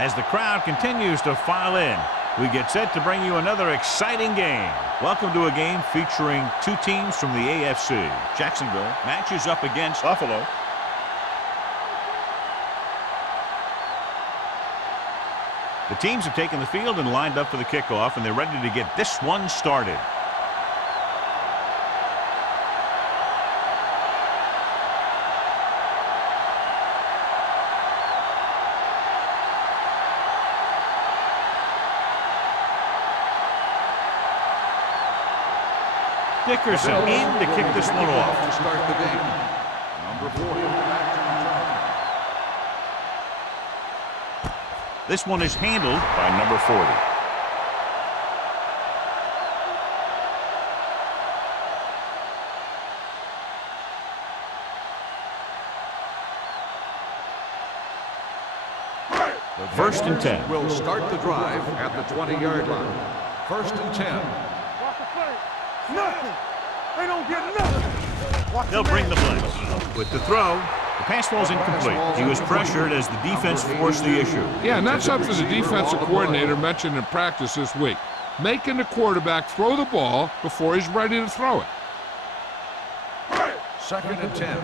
As the crowd continues to file in, we get set to bring you another exciting game. Welcome to a game featuring two teams from the AFC. Jacksonville matches up against Buffalo. The teams have taken the field and lined up for the kickoff, and they're ready to get this one started. Dickerson in to kick this one off. To start the game, number 40. This one is handled by number 40. First and 10. Will start the drive at the 20-yard line. First and 10. Nothing. They don't get nothing. They'll bring the blitz. With the throw, the pass ball's incomplete. He was pressured as the defense forced the issue. Yeah, and that's something the defensive coordinator mentioned in practice this week. Making the quarterback throw the ball before he's ready to throw it. Second and 10.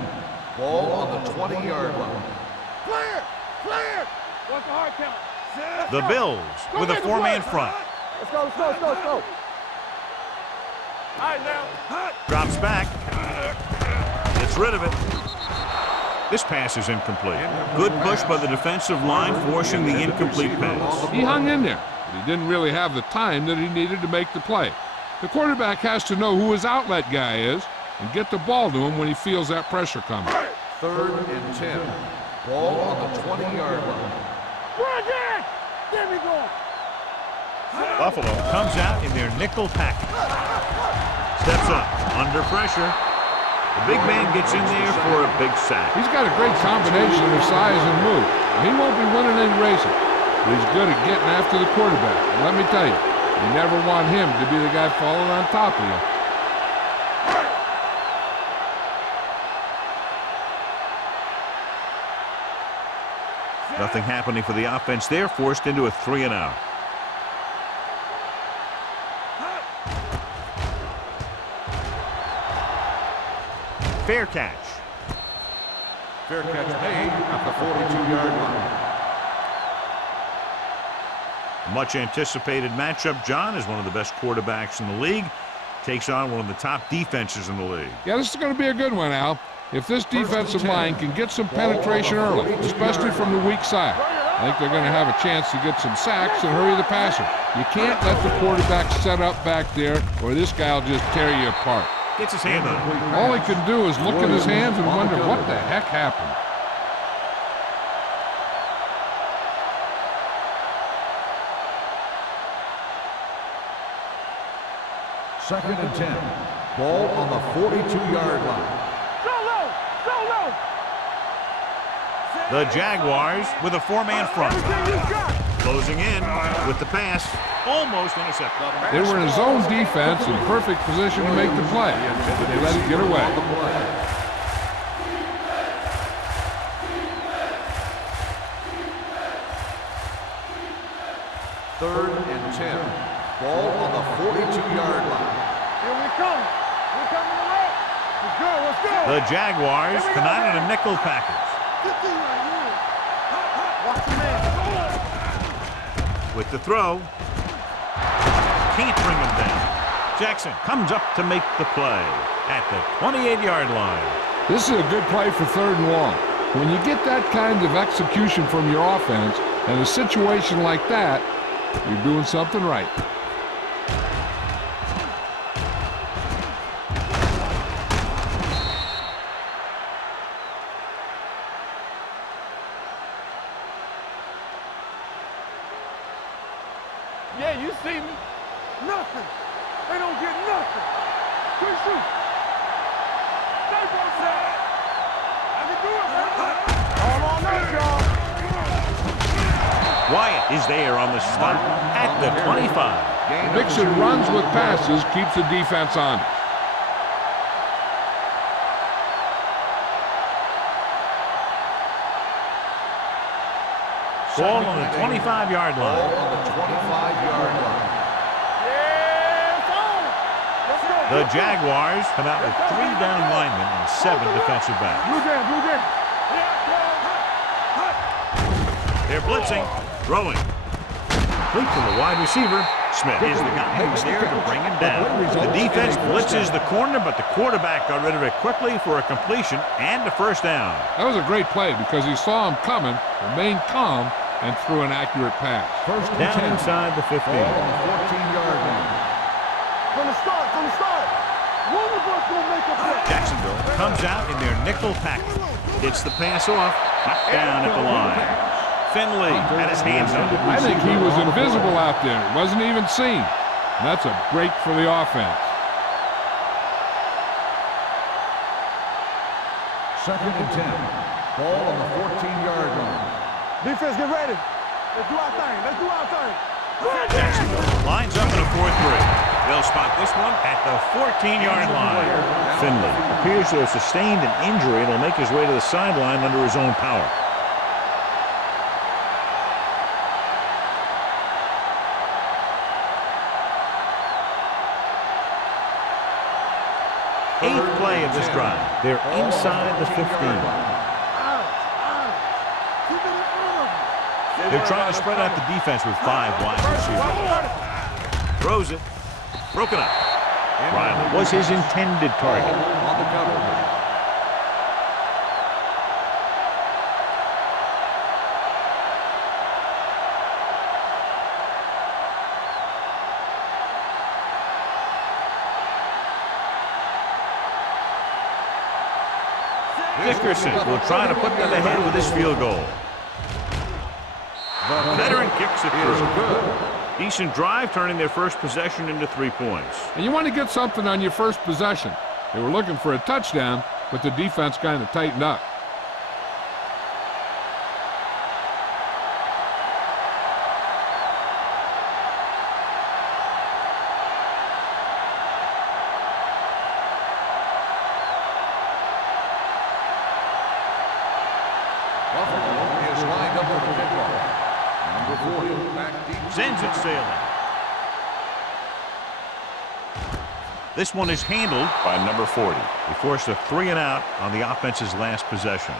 Ball on the 20-yard line. Clear. Clear. What's the hard count? The Bills with a four-man front. Let's go. Let's go. Let's go. Let's go. All right, now. Drops back. Gets rid of it. This pass is incomplete. Good push by the defensive line, forcing the incomplete pass. He hung in there, but he didn't really have the time that he needed to make the play. The quarterback has to know who his outlet guy is and get the ball to him when he feels that pressure coming. Third and 10. Ball on the 20-yard line. Run it! There we go. Buffalo comes out in their nickel package. Steps up, under pressure. The big man gets in there for a big sack. He's got a great combination of size and move. He won't be winning any races, but he's good at getting after the quarterback. And let me tell you, you never want him to be the guy falling on top of you. Nothing happening for the offense there, forced into a 3-and-out. Fair catch. Fair catch made at the 42-yard line. Much anticipated matchup, John, is one of the best quarterbacks in the league. Takes on one of the top defenses in the league. Yeah, this is going to be a good one, Al. If this defensive line can get some penetration early, especially from the weak side, I think they're going to have a chance to get some sacks and hurry the passer. You can't let the quarterback set up back there, or this guy will just tear you apart. Gets his hand on it. All he can do is look at his hands and wonder what the heck happened. Second and 10. Ball on the 42-yard line. Go low. Go low. The Jaguars with a four-man front. Everything you got. Closing in with the pass. Almost intercepted. They were in a zone defense in perfect position to make the play, but they let it get away. Third and 10. Ball on the 42-yard line. Here we come. We're coming away. Let's go. Let's go. The Jaguars come out in a nickel package. Good thing right here. Watch the man. With the throw. Can't bring him down. Jackson comes up to make the play at the 28-yard line. This is a good play for third and long. When you get that kind of execution from your offense in a situation like that, you're doing something right. Yeah, you see me. Nothing. They don't get nothing. Good shoot. Stay both sides. I can do it, man. All on that, y'all. Wyatt is there on the spot at the 25. Mixon runs with passes, keeps the defense on. Ball on the 25-yard line. Ball on the 25-yard line. The Jaguars come out with 3 down linemen and 7 defensive backs. Blue game, blue game. They're blitzing, throwing. Complete to the wide receiver. Smith is the guy who's there to bring him down. The defense blitzes the corner, but the quarterback got rid of it quickly for a completion and a first down. That was a great play because he saw him coming, remained calm, and threw an accurate pass. First and Down 10. inside the 15. Ball on the 14-yard line. From the start, one of us gonna make a play. Jacksonville comes out in their nickel package. Gets the pass off, knocked down at the line. Finley had his hands on it. I think he was invisible out there. Wasn't even seen. And that's a break for the offense. Second and 10. Ball on the 14-yard line. Defense, get ready. Let's do our thing. Let's do our thing. Jacksonville lines up in a 4-3. They'll spot this one at the 14-yard line. Finley appears to have sustained an injury and will make his way to the sideline under his own power. Eighth play of this drive. They're inside the 15. They're trying to spread out the defense with 5 wide receivers. Throws it. Broken up. Riley was his intended target. On the cover. Dickerson will try to put them ahead with his field goal. The veteran kicks it through. Decent drive, turning their first possession into 3 points. And you want to get something on your first possession. They were looking for a touchdown, but the defense kind of tightened up. Buffalo is lined up for the kickoff. Number 40, back deep. Sends it sailing. This one is handled by number 40. They forced a 3 and out on the offense's last possession.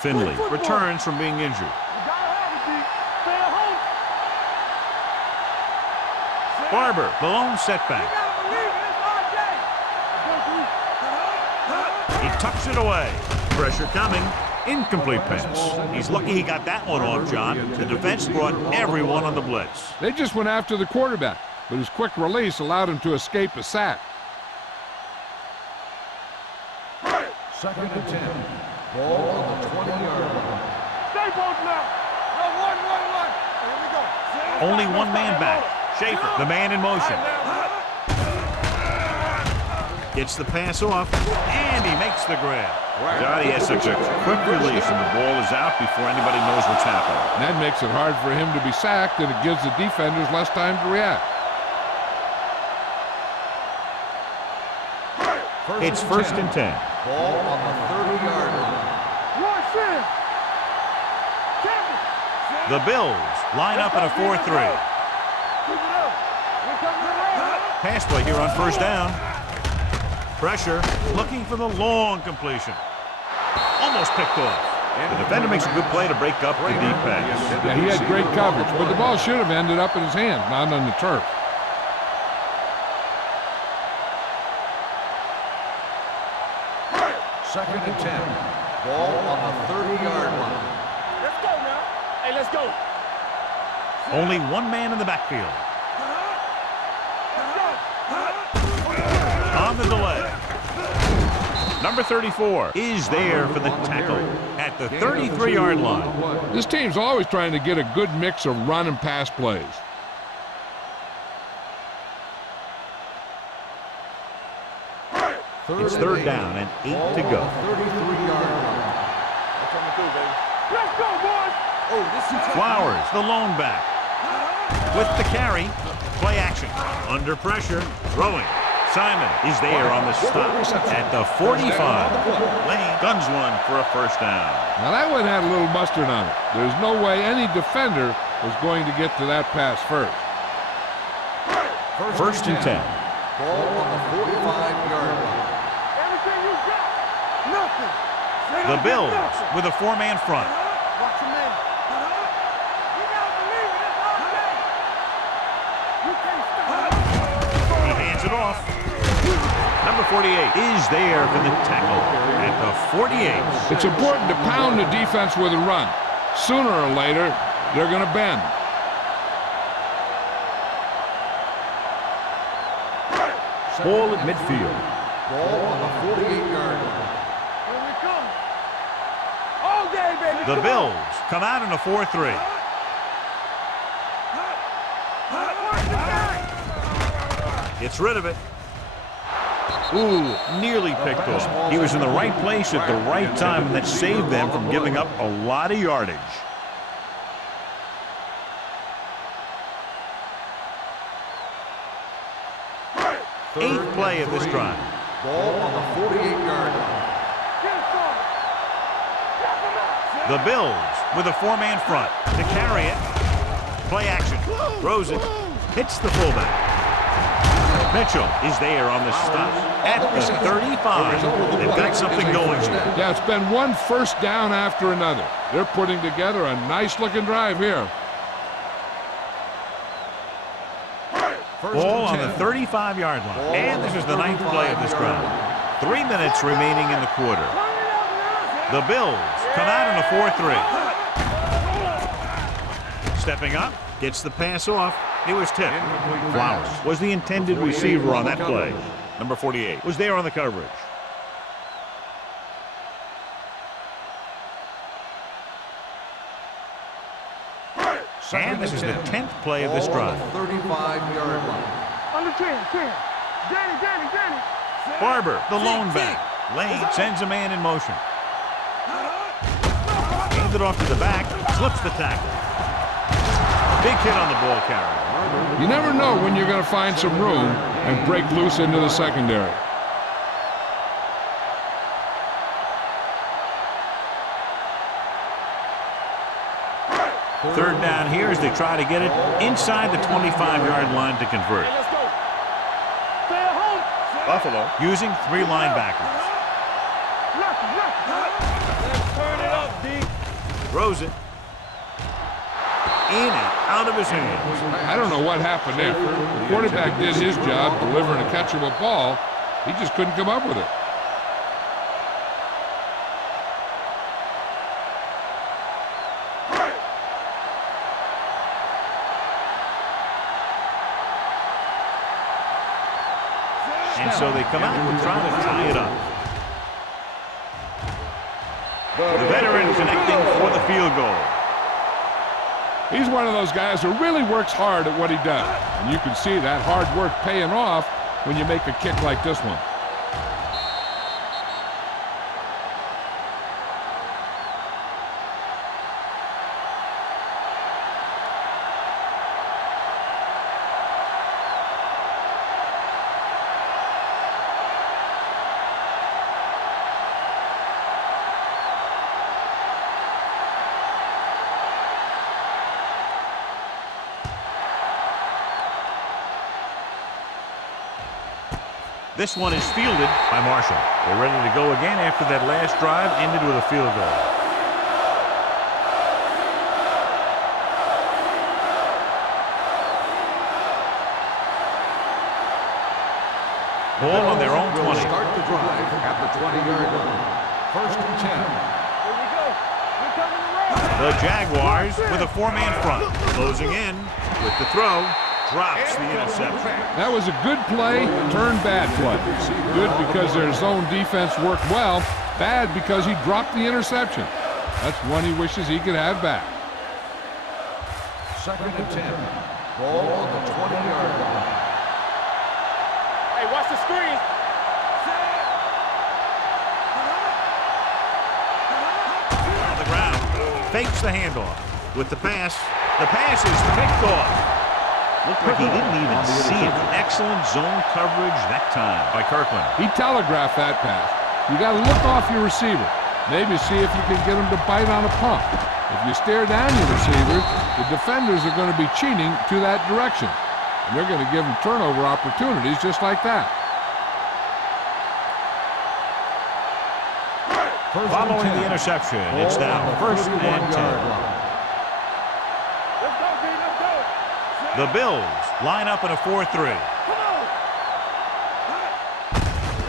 Finley returns from being injured. Barber, the lone setback. He tucks it away. Pressure coming. Incomplete pass. He's lucky he got that one off, John. The defense brought everyone on the blitz. They just went after the quarterback, but his quick release allowed him to escape a sack. Second and 10. Ball on the 20-yard line. Stay both now. One. Here we go. Only one man back. Schaefer, the man in motion. Gets the pass off, and he makes the grab. God, he has such a quick release, and the ball is out before anybody knows what's happening. And that makes it hard for him to be sacked, and it gives the defenders less time to react. It's first and 10. Ball on the 30-yard line. The Bills line up in a 4-3. Pass play here on first down. Pressure, looking for the long completion. Almost picked off. The defender makes a good play to break up the deep pass. Yeah, he had great coverage, but the ball should have ended up in his hands, not on the turf. Second and 10. Ball on the 30-yard line. Let's go now. Hey, let's go. Only one man in the backfield. On the delay. Number 34 is there for the tackle at the 33-yard line. This team's always trying to get a good mix of run and pass plays. It's third down and 8 to go. 33-yard line. Let's go, boys. Flowers, the lone back. With the carry, play action. Under pressure, throwing. Simon is there on the stop at the 45. Lane guns one for a first down. Now that one had a little mustard on it. There's no way any defender was going to get to that pass first. First and 10. Ball on the 45-yard line. Everything you got. Nothing. They The don't get Bills nothing. with a four-man front. Watch him in. You gotta believe it. It's our day. You can't stop. He hands it off. Number 48 is there for the tackle at the 48. It's important to pound the defense with a run. Sooner or later, they're going to bend. Ball at midfield. Ball on the 48-yard line. Here we come. All day, baby. The Come on. Bills come out in a 4-3. Gets rid of it. Ooh, nearly picked off. He was in the right place at the right time, and that saved them from giving up a lot of yardage. Eighth play of this drive. Ball on the 48-yard line. The Bills with a four-man front to carry it. Play action. Throws it. Hits the fullback. Mitchell is there on the stop at the 35. They've got something going here. Yeah, it's been one first down after another. They're putting together a nice-looking drive here. Ball on the 35-yard line. And this is the ninth play of this drive. 3 minutes remaining in the quarter. The Bills come out in a 4-3. Stepping up, gets the pass off. It was tipped. Flowers was the intended receiver on that play. Number 48 was there on the coverage. And this is the 10th play of this drive. 35-yard line. Under 10. Danny. Barber, the lone back. Lane sends a man in motion. Hands it off to the back, slips the tackle. Big hit on the ball carrier. You never know when you're going to find some room and break loose into the secondary. Third down here as they try to get it inside the 25-yard line to convert. Let's go. Stay at home. Buffalo using three linebackers. Let's turn it up, D. Throws it. In and out of his hands. I don't know what happened there. The quarterback did his job delivering a catchable ball. He just couldn't come up with it. And so they come out and try to tie it up. The veteran connecting for the field goal. He's one of those guys who really works hard at what he does. And you can see that hard work paying off when you make a kick like this one. This one is fielded by Marshall. They're ready to go again after that last drive ended with a field goal. Ball on their own 20. Start the drive at the 20-yard line. First and 10. Here we go. We're coming around. The Jaguars with a four-man front. Closing in with the throw. Drops the interception. That was a good play, turned bad play. Good because their zone defense worked well. Bad because he dropped the interception. That's one he wishes he could have back. Second and 10. Ball on the 20-yard line. Hey, watch the screen. On the ground. Fakes the handoff. With the pass is picked off. Looked like he didn't even see it. Excellent zone coverage that time by Kirkland. He telegraphed that pass. You got to look off your receiver. Maybe see if you can get him to bite on a pump. If you stare down your receiver, the defenders are going to be cheating to that direction. And they're going to give him turnover opportunities just like that. Following the interception, it's now first and 10. Let's go, Pete, let's go. The Bills line up in a 4-3. Come on.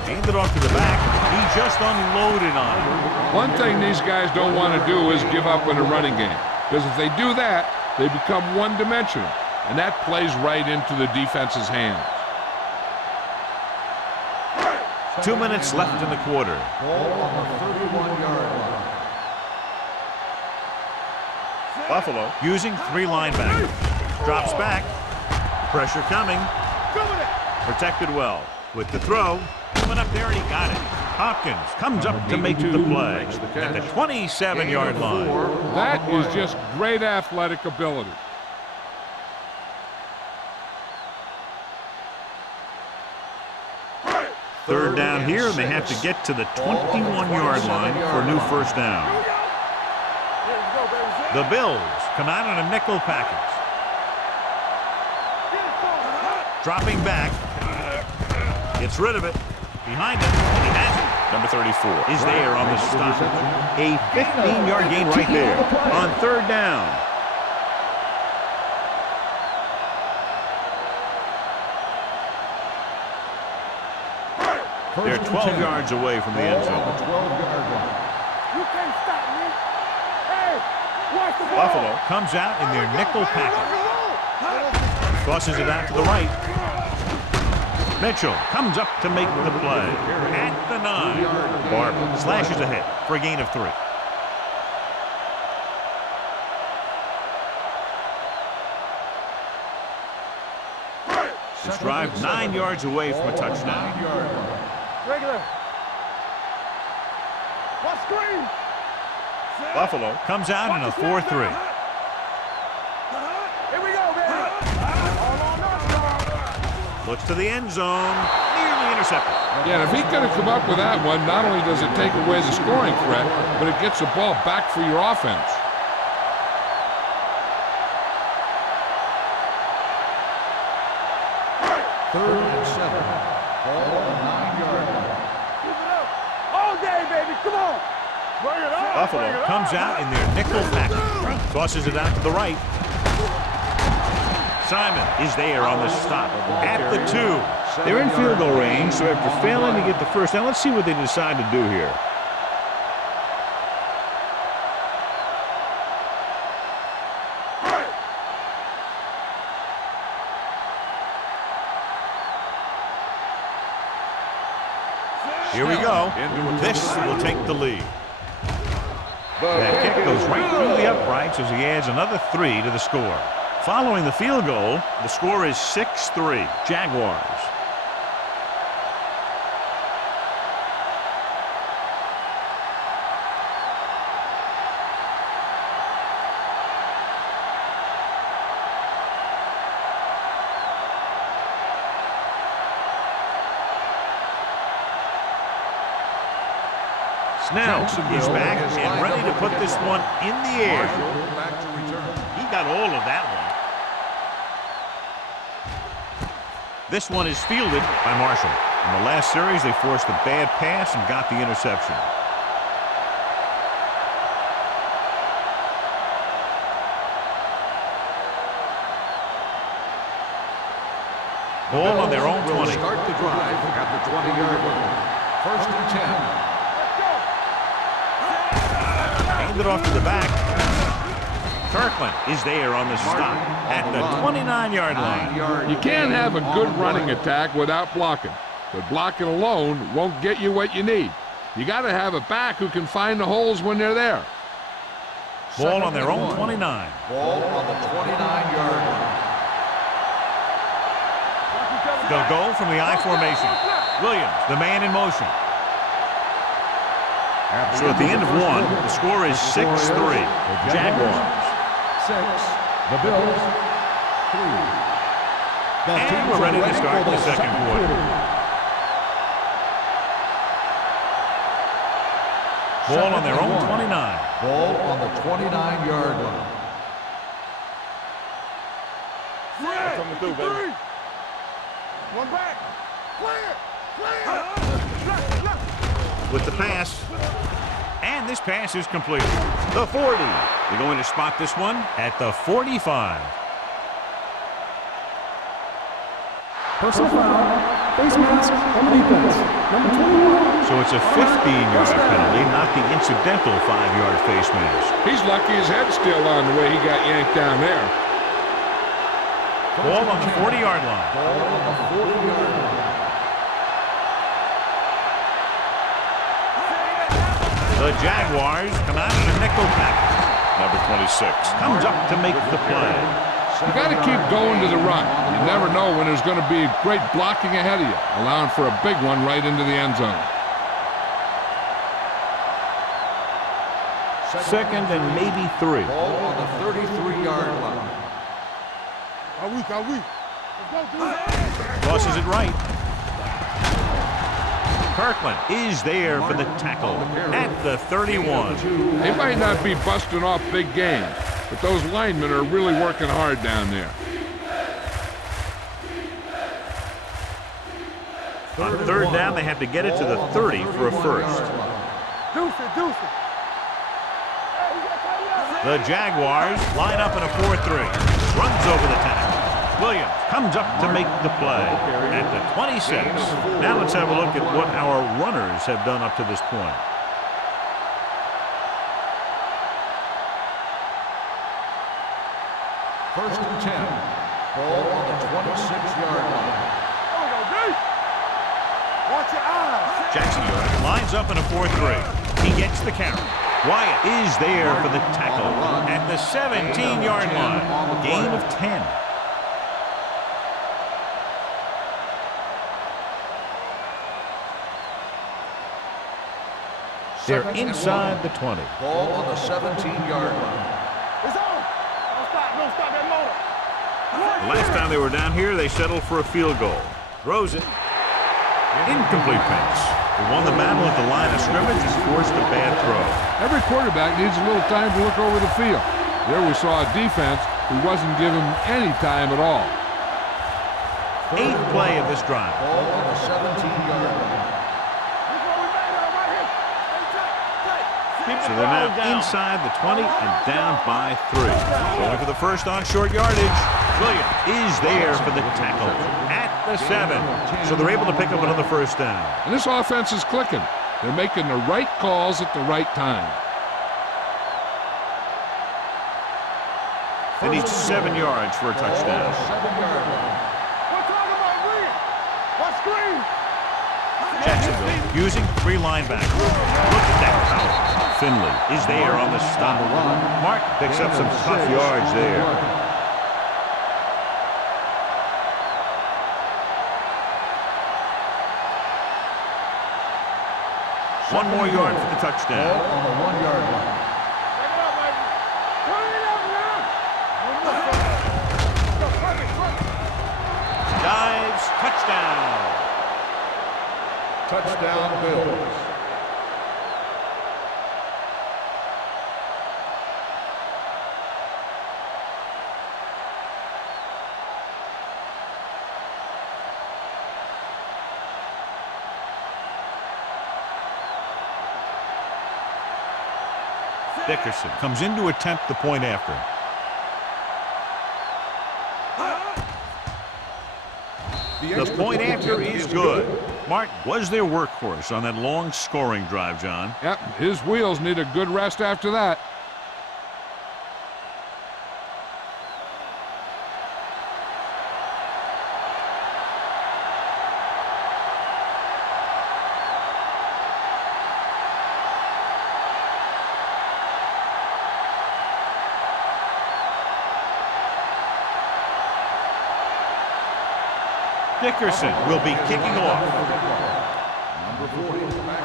Handed it off to the back. He just unloaded on it. One thing these guys don't want to do is give up in a running game. Because if they do that, they become one-dimensional. And that plays right into the defense's hands. 2 minutes left in the quarter. Ball on the 31-yard line. Buffalo using 3 linebackers. Drops back. Pressure coming. Protected well. With the throw. Coming up there and he got it. Hopkins comes up to make the play at the 27-yard line. That is just great athletic ability. Third down here, and they have to get to the 21-yard line for a new first down. The Bills come out in a nickel package. Dropping back. Gets rid of it. Behind him, and he has it. Number 34 is there on the stop. A 15-yard gain right there on third down. They're 12 yards away from the end zone. You can't stop me. Hey, watch the ball. Buffalo comes out in their nickel package. Tosses it out to the right. Mitchell comes up to make the play at the 9. Barber slashes ahead for a gain of 3. This drive 9 yards away from a touchdown. Regular. What screen? Buffalo comes out in a 4-3. Here we go, man. All on us. Looks to the end zone. Nearly intercepted. Yeah, and if he could have come up with that one, not only does it take away the scoring threat, but it gets the ball back for your offense. Third and 7. Ball on the 9-yard line. Keep it up. All day, baby. Come on. Bring it on. Buffalo comes out in their nickel package. Tosses it out to the right. Simon is there on the stop at the 2. They're in field goal range, so after failing to get the first down, let's see what they decide to do here. Here we go. This will take the lead. That kick goes right through the uprights as he adds another 3 to the score. Following the field goal, the score is 6-3, Jaguars. Snell is back and ready to put this one in the air. Back to return. He got all of that one. This one is fielded by Marshall. In the last series, they forced a bad pass and got the interception. Ball on their own 20. Start the drive at the 20-yard line. First and 10. Handed off to the back. Kirkland is there on the stop at the 29-yard line. You can't have a good running attack without blocking. But blocking alone won't get you what you need. You got to have a back who can find the holes when they're there. Ball on their own 29. Ball on the 29-yard line. They'll go from the I formation. Williams, the man in motion. So at the end of 1, the score is 6-3. Jaguars. 6. The Bills. 3. And we're ready to start the second quarter. Ball on their own 29. Ball on the 29-yard line. Coming through, baby. One back. Clear. With the pass. And this pass is complete. The 40. They're going to spot this one at the 45. Personal foul. Face mask on the defense. Number 21. So it's a 15-yard penalty, not the incidental 5-yard face mask. He's lucky his head's still on the way he got yanked down there. Ball on the 40-yard line. Ball on the 40-yard line. The Jaguars come out in a nickel package. Number 26 comes up to make the play. You got to keep going to the run. You never know when there's going to be great blocking ahead of you, allowing for a big one right into the end zone. Second and maybe 3. Ball on the 33-yard line. Let's go, dude. Tosses it right. Kirkland is there for the tackle at the 31. They might not be busting off big games, but those linemen are really working hard down there. On third down, they have to get it to the 30 for a first. Deuce it. The Jaguars line up in a 4-3. Runs over the tackle. Williams comes up to make the play at the 26. Now let's have a look at what our runners have done up to this point. First and 10. Ball on the 26-yard line. Watch your eyes. Jacksonville lines up in a 4-3. He gets the carry. Wyatt is there for the tackle at the 17-yard line. Gain of 10. They're inside the 20. Ball on the 17-yard line. It's on. Don't stop that motor. The last time they were down here, they settled for a field goal. Throws it. Incomplete pass. They won the battle at the line of scrimmage and forced a bad throw. Every quarterback needs a little time to look over the field. There we saw a defense who wasn't given any time at all. 8th play of this drive. Ball on the 17-yard line. So they're now inside the 20 and down by 3. Going for the first on short yardage. Williams is there for the tackle at the 7. So they're able to pick up another first down. And this offense is clicking. They're making the right calls at the right time. They need 7 yards for a touchdown. 7-yard line. We're talking about win. What screen? Jacksonville using 3 linebackers. Look at that power. Finley is there on the stop. Mark picks up some tough yards there. One more yard for the touchdown. Ball on the 1-yard line. Take it up, baby. Turn it up now. Dives, touchdown. Touchdown, Bills. Dickerson comes in to attempt the point after. The point after is good. Martin was their workhorse on that long scoring drive, John. Yep, his wheels need a good rest after that. Dickerson will be kicking off. Number 40 is back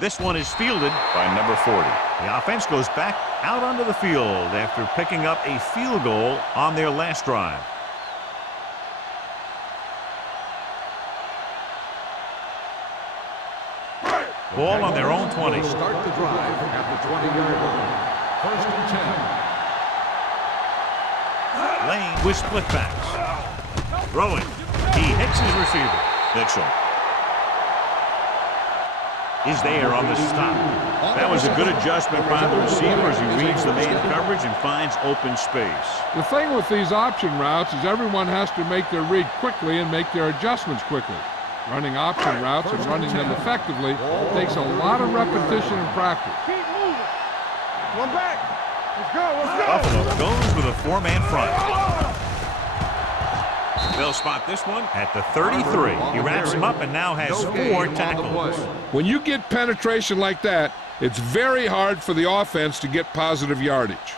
This one is fielded by number 40. The offense goes back out onto the field after picking up a field goal on their last drive. Ball on their own 20. Start the drive at the 20-yard line. First and 10. Lane with split backs. Throwing. He hits his receiver. Mitchell is there on the stop. That was a good adjustment by the receiver as he reads the man coverage and finds open space. The thing with these option routes is everyone has to make their read quickly and make their adjustments quickly. Running option routes and running them effectively takes a lot of repetition and practice. Keep moving. One back. Let's go. Let's go. Buffalo goes with a four-man front. They'll spot this one at the 33. He wraps him up and now has 4 tackles. When you get penetration like that, it's very hard for the offense to get positive yardage.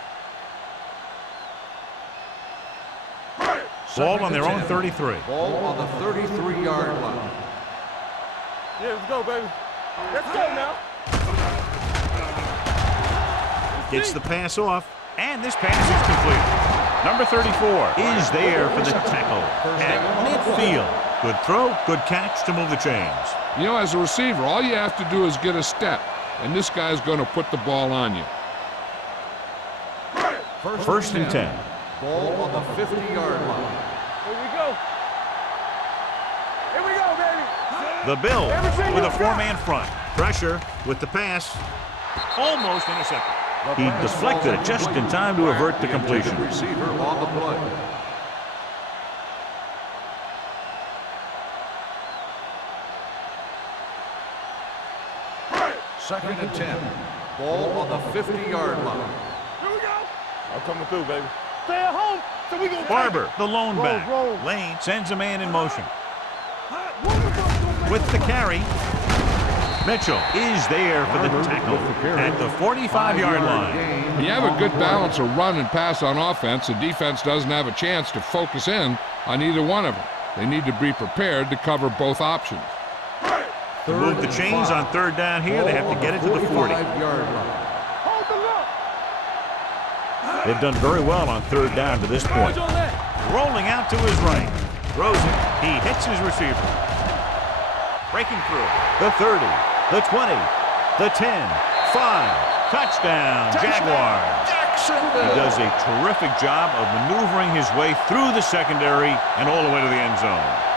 Ball on their own 33. Ball on the 33-yard line. Yeah, let's go, baby. Let's go now. Gets the pass off, and this pass is complete. Number 34 is there for the tackle at midfield. Good throw, good catch to move the chains. You know, as a receiver, all you have to do is get a step, and this guy's going to put the ball on you. First and 10. Ball on the 50-yard line. Here we go. Here we go, baby. The Bills with a four-man front. Pressure with the pass. Almost intercepted. He deflected it just in time to avert the completion. Receiver on the play. Second and 10. Ball on the 50-yard line. Here we go. I'm coming through, baby. Stay at home so we can Barber, the lone back. roll. Lane sends a man in motion. With the carry, Mitchell is there for the tackle at the 45-yard line. When you have a good balance of run and pass on offense, the defense doesn't have a chance to focus in on either one of them. They need to be prepared to cover both options. To move the chains on third down here, they have to get it to the 40. Hold the look. They've done very well on third down to this point. Rolling out to his right. Throws it. He hits his receiver. Breaking through. The 30, the 20, the 10, 5. Touchdown, Jaguars. He does a terrific job of maneuvering his way through the secondary and all the way to the end zone.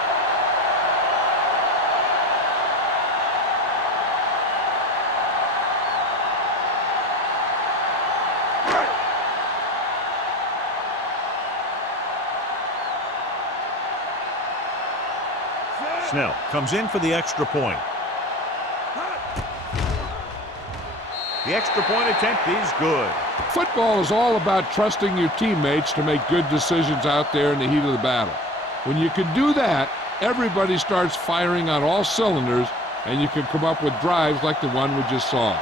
Snell comes in for the extra point. The extra point attempt is good. Football is all about trusting your teammates to make good decisions out there in the heat of the battle. When you can do that, everybody starts firing on all cylinders, and you can come up with drives like the one we just saw.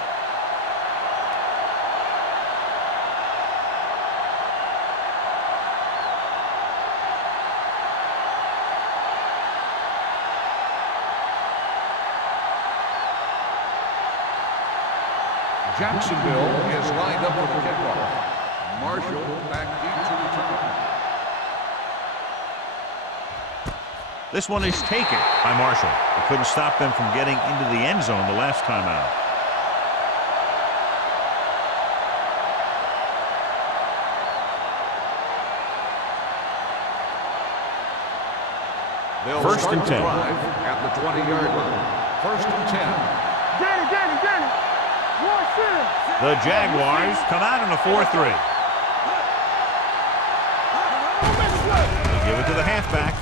Jacksonville is lined up for the kickoff. Marshall back deep to return. This one is taken by Marshall. He couldn't stop them from getting into the end zone the last time out. First and 10. At the 20-yard line. First and 10. Danny. Watch this. The Jaguars come out in a 4-3. They give it to the halfback.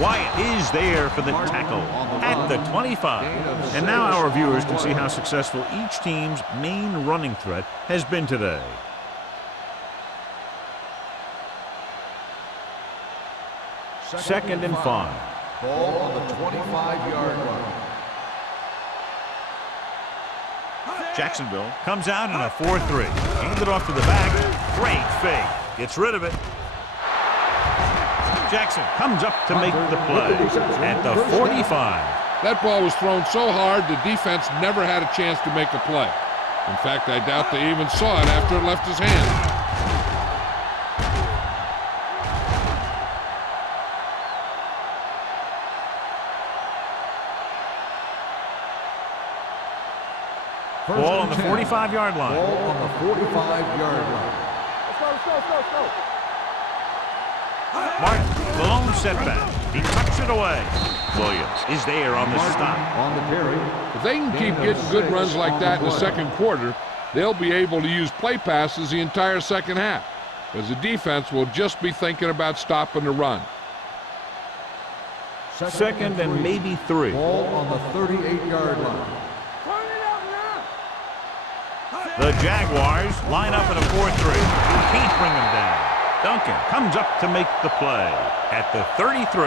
Wyatt is there for the tackle at the 25. And now our viewers can see how successful each team's main running threat has been today. Second and 5. Ball on the 25-yard line. Jacksonville comes out in a 4-3. Handed off to the back. Great fake. Gets rid of it. Jackson comes up to make the play at the 45. That ball was thrown so hard the defense never had a chance to make a play. In fact, I doubt they even saw it after it left his hand. Ball on the 45-yard line. Ball on the 45-yard line. Let's go. Martin, the lone setback. He tucks it away. Williams is there on the stop. On the carry. If they can keep getting good runs like that in the second quarter, they'll be able to use play passes the entire second half, because the defense will just be thinking about stopping the run. Second and maybe 3. Ball on the 38-yard line. The Jaguars line up in a 4-3. Can't bring them down. Duncan comes up to make the play at the 33.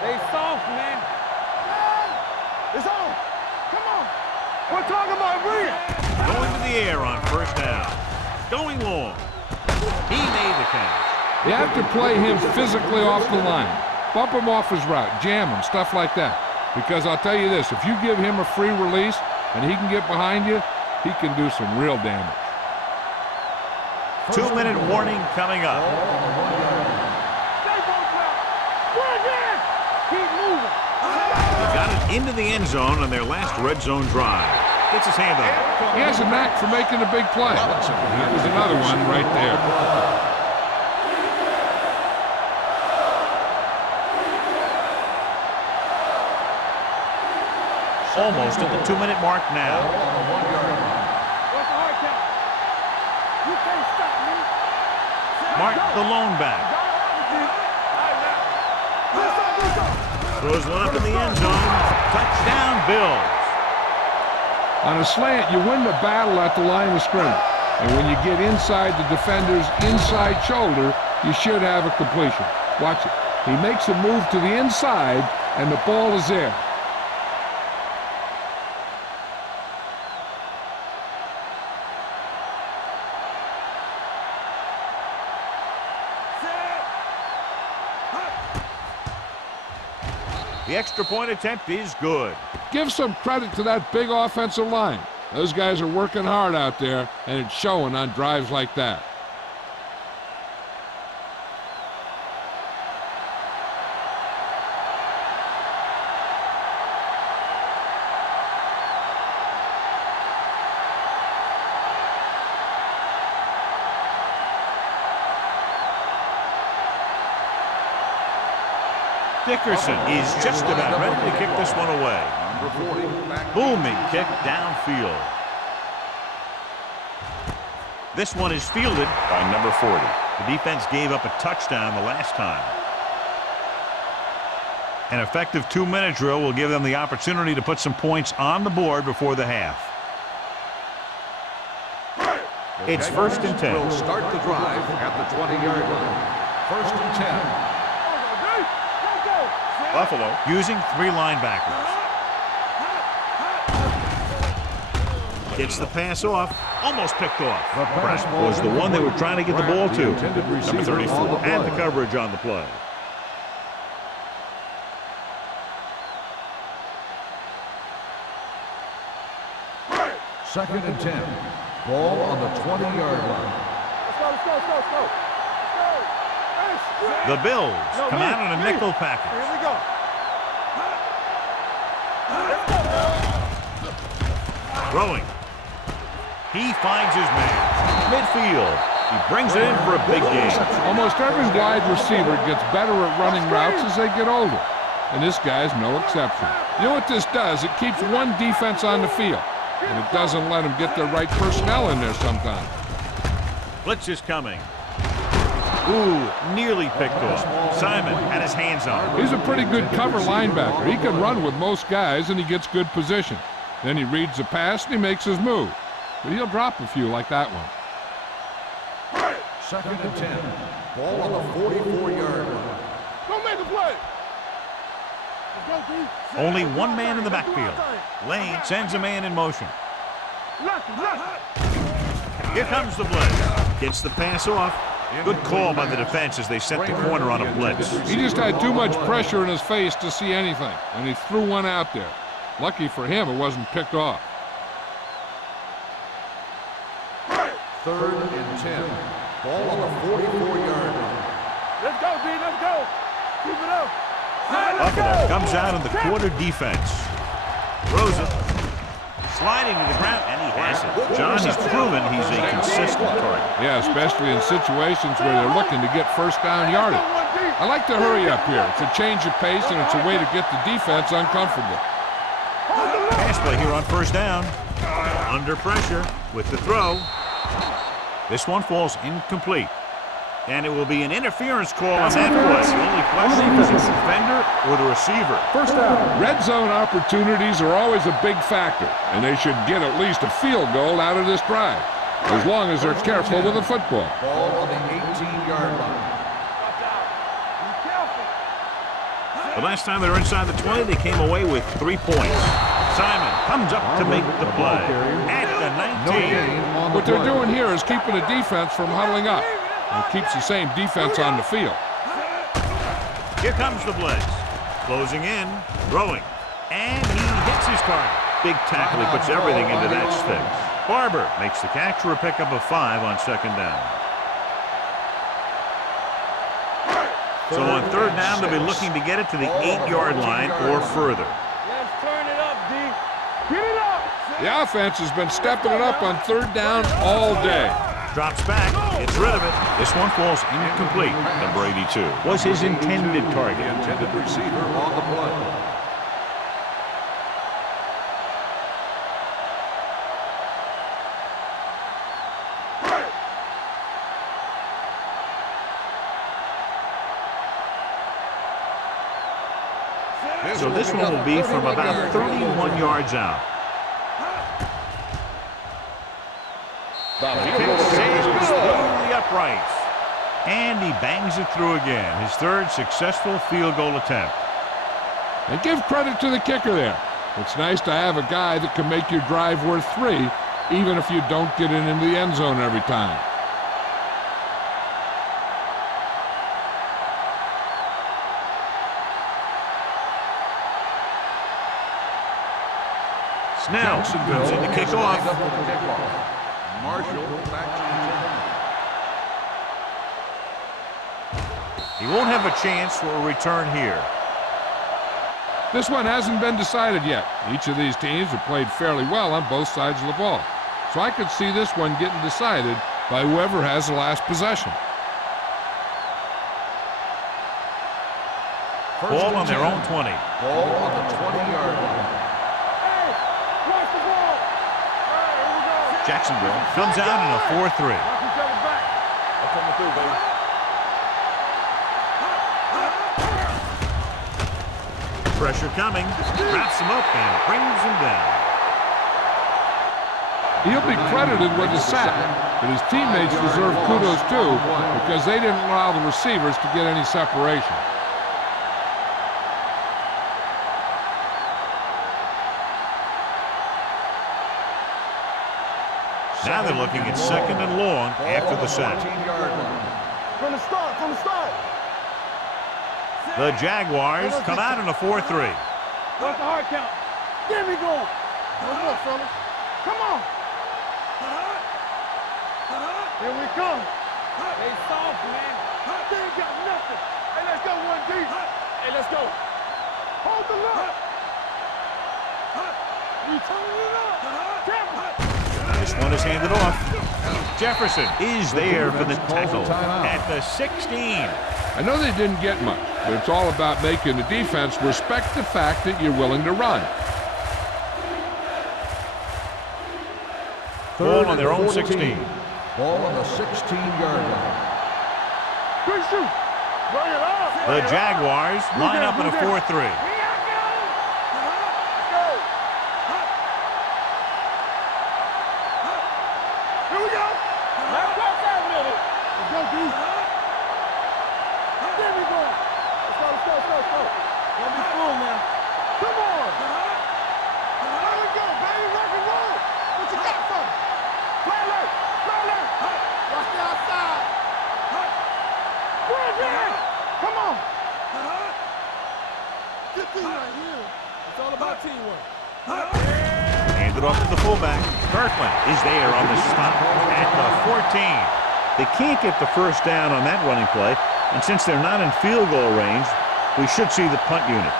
They soft, man. It's on. Come on. We're talking about real. Going to the air on first down. Going long. He made the catch. You have to play him physically off the line. Bump him off his route, jam him, stuff like that. Because I'll tell you this, if you give him a free release and he can get behind you, he can do some real damage. 2-minute warning coming up. He got it into the end zone on their last red zone drive. Gets his hand on it. He has a knack for making a big play. That was another one right there. Almost at the 2-minute mark now. Martin, the lone back. Throws one up in the end zone. Touchdown, Bills. On a slant, you win the battle at the line of scrimmage. And when you get inside the defender's inside shoulder, you should have a completion. Watch it. He makes a move to the inside, and the ball is there. The extra point attempt is good. Give some credit to that big offensive line. Those guys are working hard out there, and it's showing on drives like that. Dickerson is just about ready to kick this one away. Booming kick downfield. This one is fielded by number 40. The defense gave up a touchdown the last time. An effective 2-minute drill will give them the opportunity to put some points on the board before the half. It's 1st and 10. Will start the drive at the 20-yard line. 1st and 10. Buffalo using 3 linebackers. Gets the pass off. Almost picked off. Brown was the one they were trying to get the ball to. Number 34 had the coverage on the play. Second and 10. Ball on the 20-yard line. Let's go. The Bills come out in a nickel package. Here we go. Throwing. He finds his man. Midfield. He brings it in for a big game. Almost every wide receiver gets better at running routes as they get older, and this guy's no exception. You know what this does? It keeps one defense on the field, and it doesn't let them get the right personnel in there sometimes. Blitz is coming. Ooh, nearly picked off. Simon had his hands on it. He's a pretty good cover linebacker. He can run with most guys, and he gets good position. Then he reads the pass, and he makes his move. But he'll drop a few like that one. Second and 10. Ball on the 44-yard line. Don't make a play. Only one man in the backfield. Lane sends a man in motion. Here comes the blitz. Gets the pass off. Good call by the defense as they set the corner on a blitz. He just had too much pressure in his face to see anything, and he threw one out there. Lucky for him, it wasn't picked off. 3rd and 10. Ball on the 44-yard line. Let's go, D. Let's go. Keep it up. Buccaneer comes out in the quarter defense. Throws it. Sliding to the ground, and he has it. John has proven he's a consistent target. Yeah, especially in situations where they're looking to get first down yardage. I like to hurry up here. It's a change of pace, and it's a way to get the defense uncomfortable. Pass play here on first down. Under pressure with the throw. This one falls incomplete. And it will be an interference call on that play. The only question is the defender or the receiver. First down. Red zone opportunities are always a big factor, and they should get at least a field goal out of this drive, as long as they're careful with the football. Ball on the 18-yard line. The last time they were inside the 20, they came away with 3 points. Simon comes up to make the play at the 19. What they're doing here is keeping the defense from huddling up. It keeps the same defense on the field. Here comes the blitz. Closing in, throwing, and he hits his target. Big tackle, he puts everything into that stick. Barber makes the catch for a pickup of 5 on second down. So on third down, they'll be looking to get it to the 8-yard line or further. Let's turn it up, D. Get it up. The offense has been stepping it up on third down all day. Drops back, gets rid of it. This one falls incomplete. Number 82 was his intended target. The intended receiver on the play. So this one will be from about 31 yards out. The kick sails through the uprights. And he bangs it through again. His third successful field goal attempt. And give credit to the kicker there. It's nice to have a guy that can make your drive worth 3, even if you don't get it into the end zone every time. Snell comes in to kick off. Marshall back to He won't have a chance for a return here. This one hasn't been decided yet. Each of these teams have played fairly well on both sides of the ball. So I could see this one getting decided by whoever has the last possession. Ball on their own 20. Ball on the 20-yard line. Hey, watch the ball. All right, here we go. Jacksonville comes out in a 4-3. Watch each other back. I'm coming through, baby. Pressure coming, wraps him up and brings him down. He'll be credited with the sack, but his teammates deserve kudos too because they didn't allow the receivers to get any separation. Now they're looking at second and long after the sack. From the start, from the start. The Jaguars come out in a 4-3. What's the hard count? There we go. One more, fellas. Come on. Here we come. They soft, man. They ain't got nothing. Hey, let's go, 1D. Hey, let's go. Hold the look. We turning it up. Camera. This one is handed off. Jefferson is there for the tackle at the 16. I know they didn't get much, but it's all about making the defense respect the fact that you're willing to run. Ball on their own 16. Ball on the 16-yard line. Good shoot. Bring it up. The Jaguars line up in a 4-3. Don't be fooled now. Come on. There we go, baby. Rock and roll. What you got for me? Play alert. Play alert. Watch the outside. Bridge in. Come on. Good thing right here. It's all about teamwork. Handed off to the fullback. Kirkland is there on the stop at the 14. They can't get the first down on that running play, and since they're not in field goal range, we should see the punt unit.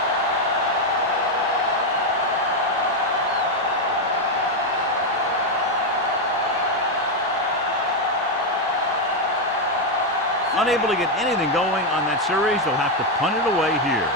Unable to get anything going on that series, they'll have to punt it away here.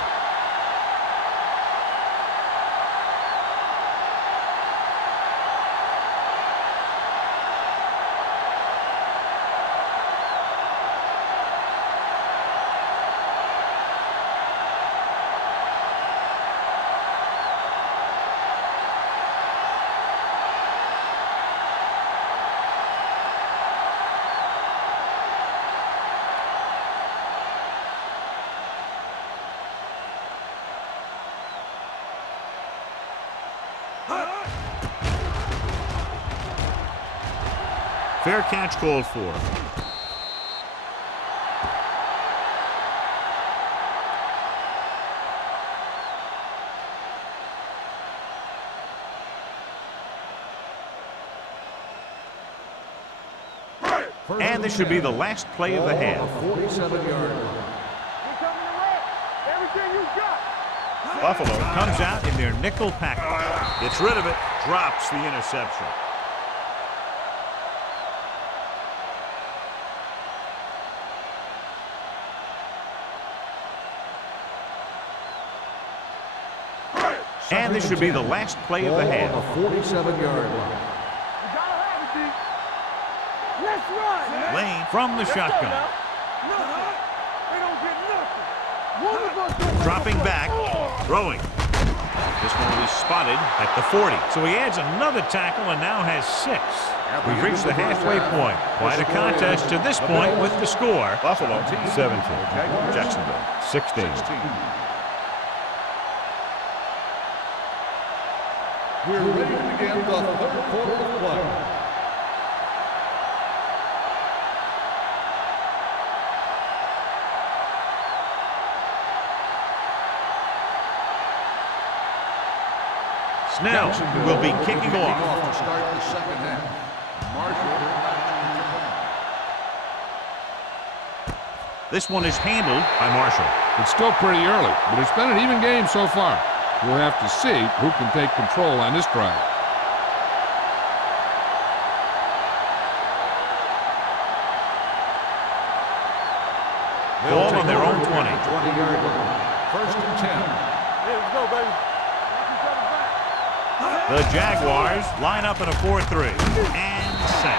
Fair catch called for. And this should be the last play of the half. 47-yard line. Everything you got. Buffalo comes out in their nickel package. Gets rid of it, drops the interception. And this should be the last play of the half. 47-yard line. Let's run. Lane from the shotgun. Nothing. They don't get nothing. One of us don't Dropping back, throwing. This one will be spotted at the 40. So he adds another tackle and now has 6. We've reached the halfway point. Quite a contest to this point with the score. Buffalo 17. Jacksonville 16. We're ready to begin the third quarter of play. Snell will be kicking off. To start the second half. Marshall. This one is handled by Marshall. It's still pretty early, but it's been an even game so far. We'll have to see who can take control on this drive. Ball on their own 20. 20-yard line. First and 10. Here we go, baby. The Jaguars line up in a 4-3 and set.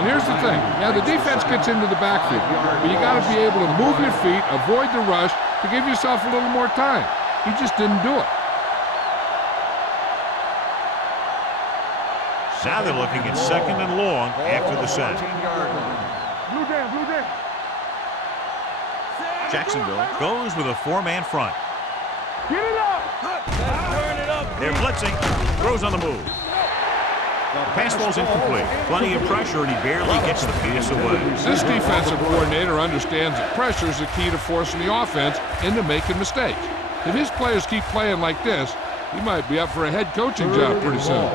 And here's the thing. Yeah, the defense gets into the backfield, but you got to be able to move your feet, avoid the rush to give yourself a little more time. He just didn't do it. Now they're looking at second and long after the sack. 14-yard line. Blue down, blue down. Jacksonville goes with a 4-man front. Get it up. They're blitzing. Throws on the move. The pass ball's incomplete. Plenty of pressure, and he barely gets the pass away. This defensive coordinator understands that pressure is the key to forcing the offense into making mistakes. If his players keep playing like this, he might be up for a head coaching job pretty soon.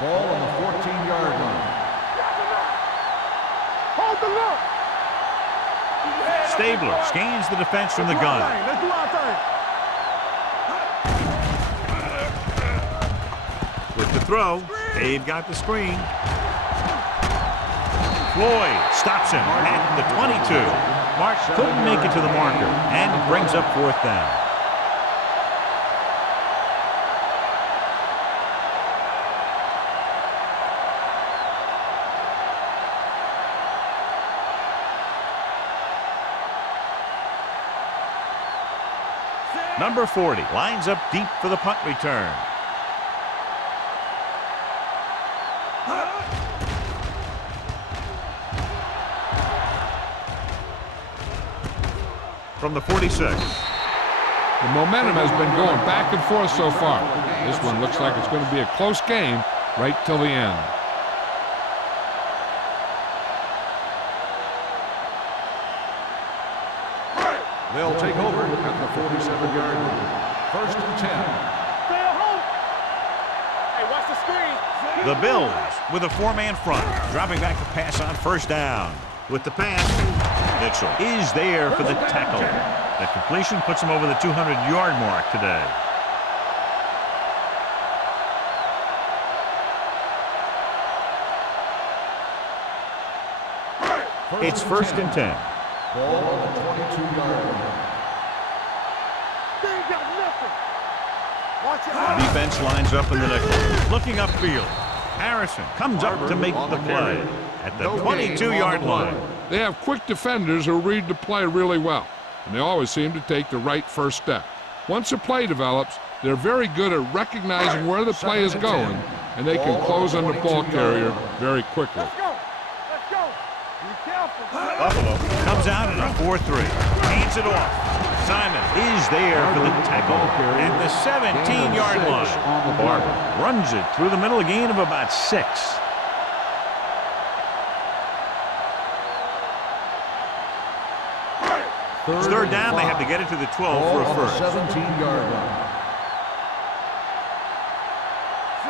Ball on the 14-yard line. Hold the look. Stabler scans the defense from the gun. Let's do our thing. With the throw, Dave got the screen. Floyd stops him at the 22. Mark couldn't make it to the marker, and it brings up 4th down. Number 40 lines up deep for the punt return. From the 46. The momentum has been going back and forth so far. This one looks like it's going to be a close game right till the end. They'll take over at the 47-yard line. 1st and 10. Stay at home. Hey, watch the screen. The Bills with a 4-man front, dropping back to pass on 1st down. With the pass, Mitchell is there for the tackle. That completion puts him over the 200-yard mark today. It's 1st and 10. Ball on the 22-yard line. They ain't got nothing. Watch it. The defense lines up in the nickel, looking upfield. Harrison comes up to make the play at the 22-yard line. They have quick defenders who read the play really well, and they always seem to take the right first step. Once a play develops, they're very good at recognizing where the play is going, and they can close on the ball carrier very quickly. Let's go. Let's go. Be careful. Buffalo comes out in a 4-3, hands it off. Simon is there for the tackle at the 17-yard line. Barber runs it through the middle, a gain of about 6. It's 3rd down. They have to get it to the 12 for a first. 17-yard line.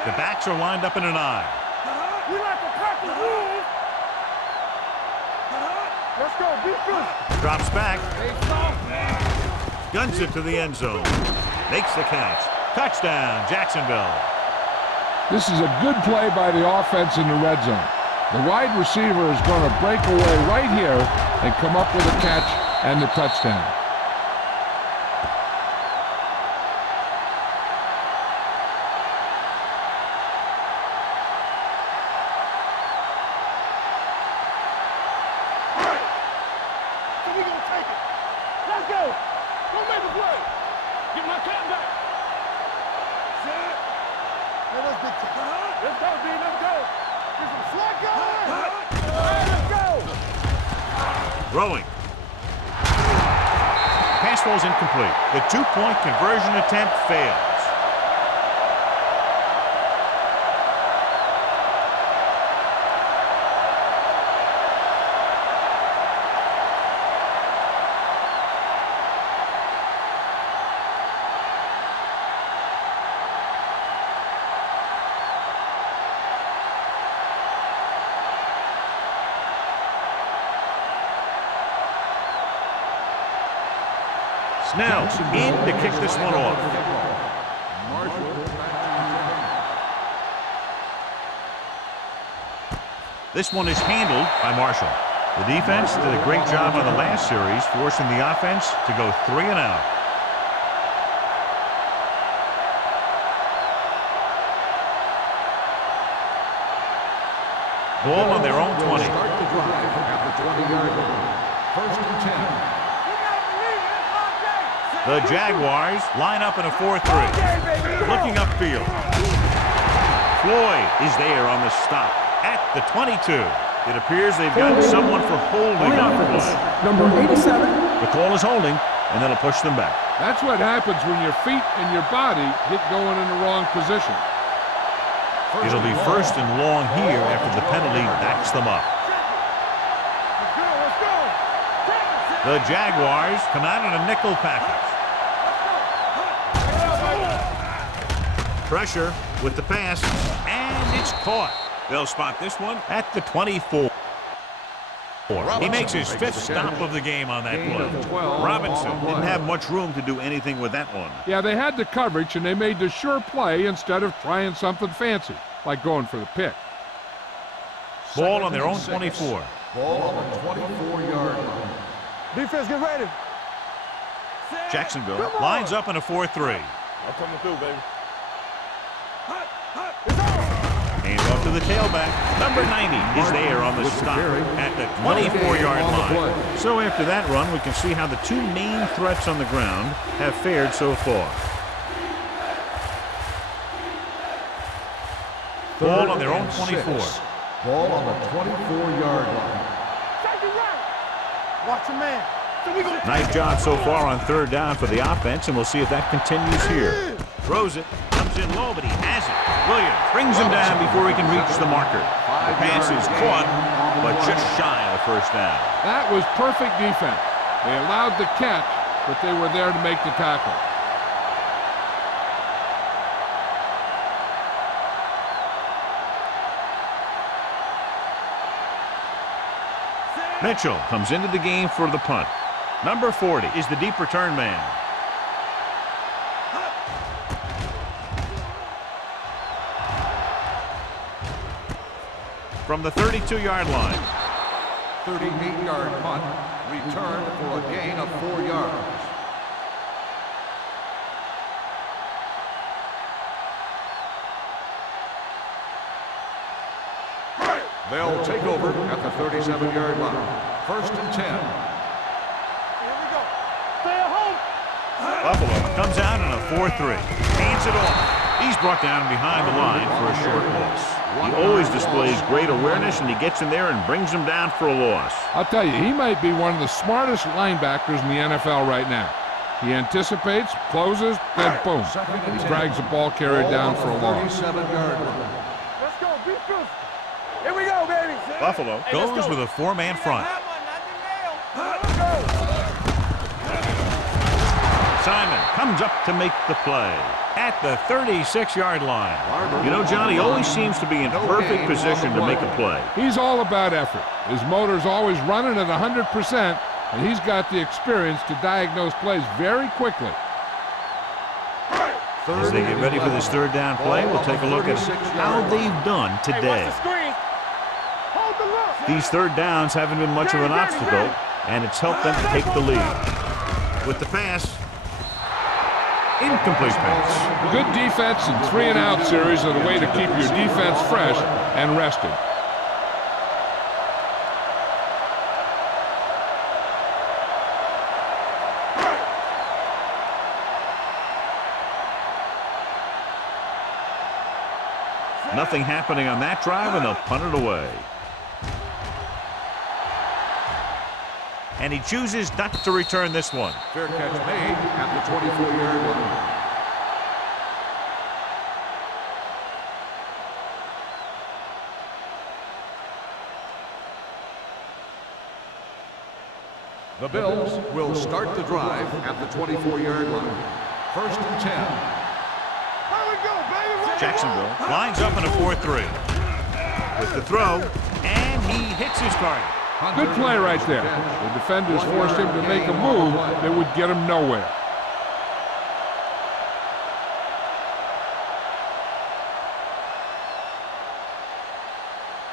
The backs are lined up in an I. We like to practice rules. Let's go. Be good. Drops back. Guns it to the end zone. Makes the catch. Touchdown, Jacksonville. This is a good play by the offense in the red zone. The wide receiver is going to break away right here and come up with a catch and the touchdown. So we gonna take it. Let's go. Go make the play. Get my cap back. Set. Let us get to Let's go, D. Let's go. Get some slack going. Let's go. Throwing. Pass falls incomplete. The 2-point conversion attempt fails. Snell in to kick this one off. This one is handled by Marshall. The defense did a great job on the last series, forcing the offense to go 3 and out. Ball on their own 20. Start the drive at the 20-yard line. 1st and 10. The Jaguars line up in a 4-3. Looking upfield. Floyd is there on the stop at the 22. It appears they've got someone for holding on the play. Number 87. The call is holding, and that'll push them back. That's what happens when your feet and your body get going in the wrong position. It'll be 1st and long here after the penalty backs them up. The Jaguars come out in a nickel package. Pressure with the pass, and it's caught. They'll spot this one at the 24. He makes his 5th stop of the game on that play. Robinson didn't have much room to do anything with that one. Yeah, they had the coverage, and they made the sure play instead of trying something fancy, like going for the pick. Ball on their own 24. Ball on the 24-yard line. Defense, get ready. Jacksonville lines up in a 4-3. I'm coming through, baby. Hands off to the tailback. Number 90 is there on the stop at the 24-yard line. So after that run, we can see how the 2 main threats on the ground have fared so far. Ball on their own 24. Ball on the 24-yard line. Take it right. Watch your man. Nice job so far on third down for the offense, and we'll see if that continues here. Throws it, comes in low, but he has it. Williams brings him down before he can reach the marker. The pass is caught, but just shy of the first down. That was perfect defense. They allowed the catch, but they were there to make the tackle. Mitchell comes into the game for the punt. Number 40 is the deep return man. From the 32-yard line. 38-yard punt, return for a gain of 4 yards. They'll take over at the 37-yard line. 1st and 10. Here we go. Stay at home. Buffalo comes out in a 4-3. Hands it off. He's brought down behind the line for a short loss. He always displays great awareness, and he gets in there and brings him down for a loss. I'll tell you, he might be one of the smartest linebackers in the NFL right now. He anticipates, closes, then boom. He drags the ball carrier down for a loss. 37-yard line. Let's go. Be physical. Here we go, baby. Buffalo goes with a 4-man front. Let's go. Simon comes up to make the play at the 36-yard line. You know, John, he always seems to be in perfect position to make a play. He's all about effort. His motor's always running at 100%, and he's got the experience to diagnose plays very quickly. As they get ready for this third down play, we'll take a look at how they've done today. These third downs haven't been much of an obstacle, and it's helped them to take the lead. With the pass, incomplete pass. Good defense and 3-and-out series are the way to keep your defense fresh and rested. Nothing happening on that drive, and they'll punt it away. And he chooses not to return this one. Fair catch made at the 24-yard line. The Bills will start the drive at the 24-yard line. 1st and 10. Here we go, baby. Jacksonville lines up in a 4-3. With the throw, and he hits his target. Good play right there. The defenders forced him to make a move that would get him nowhere.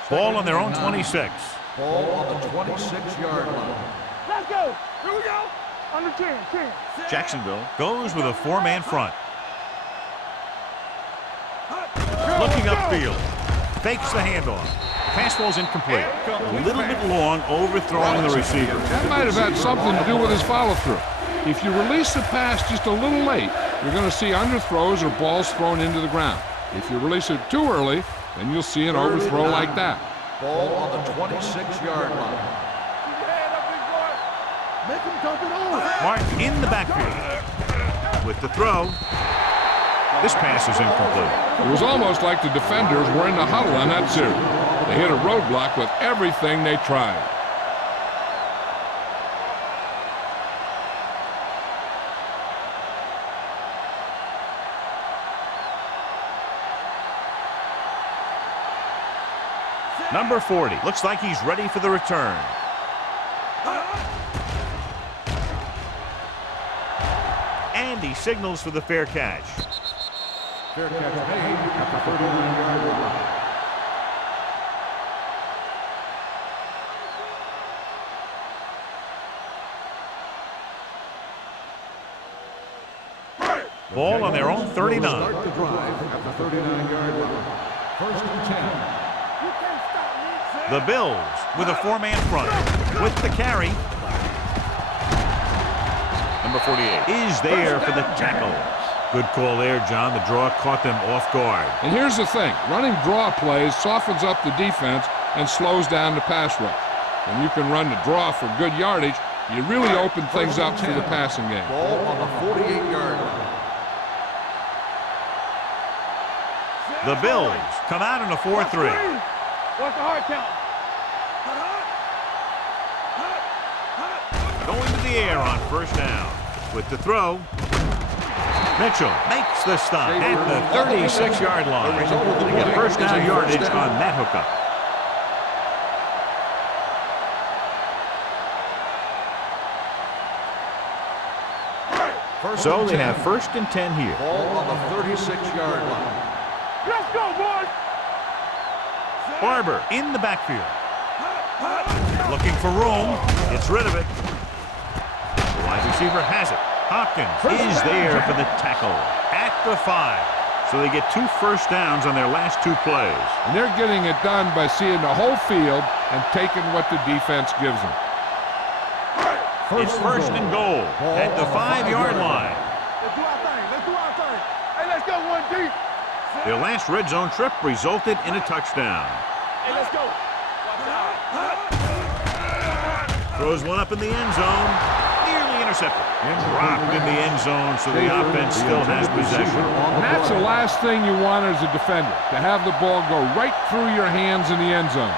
Ball on their own 26. Ball on the 26-yard line. Let's go. Here we go. Under 10. Jacksonville goes with a 4-man front. Looking upfield. Fakes the handoff. Pass ball's incomplete. A little bit long, overthrowing the receiver. That might have had something to do with his follow-through. If you release the pass just a little late, you're going to see underthrows or balls thrown into the ground. If you release it too early, then you'll see an overthrow like that. Ball on the 26-yard line. Make him dump it on. Martin in the backfield. With the throw. This pass is incomplete. It was almost like the defenders were in the huddle on that series. They hit a roadblock with everything they tried. Number 40 looks like he's ready for the return. And he signals for the fair catch. Fair catch made at the 39-yard line. Ball on their own 39. Start the drive at the 39-yard line. 1st and 10. The Bills with a 4-man front. With the carry. Number 48 is there for the tackle. Good call there, John. The draw caught them off guard. And here's the thing. Running draw plays softens up the defense and slows down the pass rush. When you can run the draw for good yardage, You really open things up for the passing game. Ball on the 48-yard line. The Bills come out in a 4-3. What's the hard count? Going to the air on first down. With the throw, Mitchell makes the stop at the 36-yard line. They get first down yardage on that hookup. So they have first and 10 here. Ball on the 36-yard line. Let's go, boys! Barber in the backfield. Looking for room. Gets rid of it. The wide receiver has it. Hopkins is there for the tackle at the 5. So they get 2 first downs on their last 2 plays. And they're getting it done by seeing the whole field and taking what the defense gives them. It's first and goal at the 5-yard line. Let's do our thing. Let's do our thing. Hey, let's go 1 deep. Their last red zone trip resulted in a touchdown. Hey, let's go. Throws one up in the end zone. Nearly intercepted. Dropped in the end zone, so the offense still has possession. And that's the last thing you want as a defender, to have the ball go right through your hands in the end zone.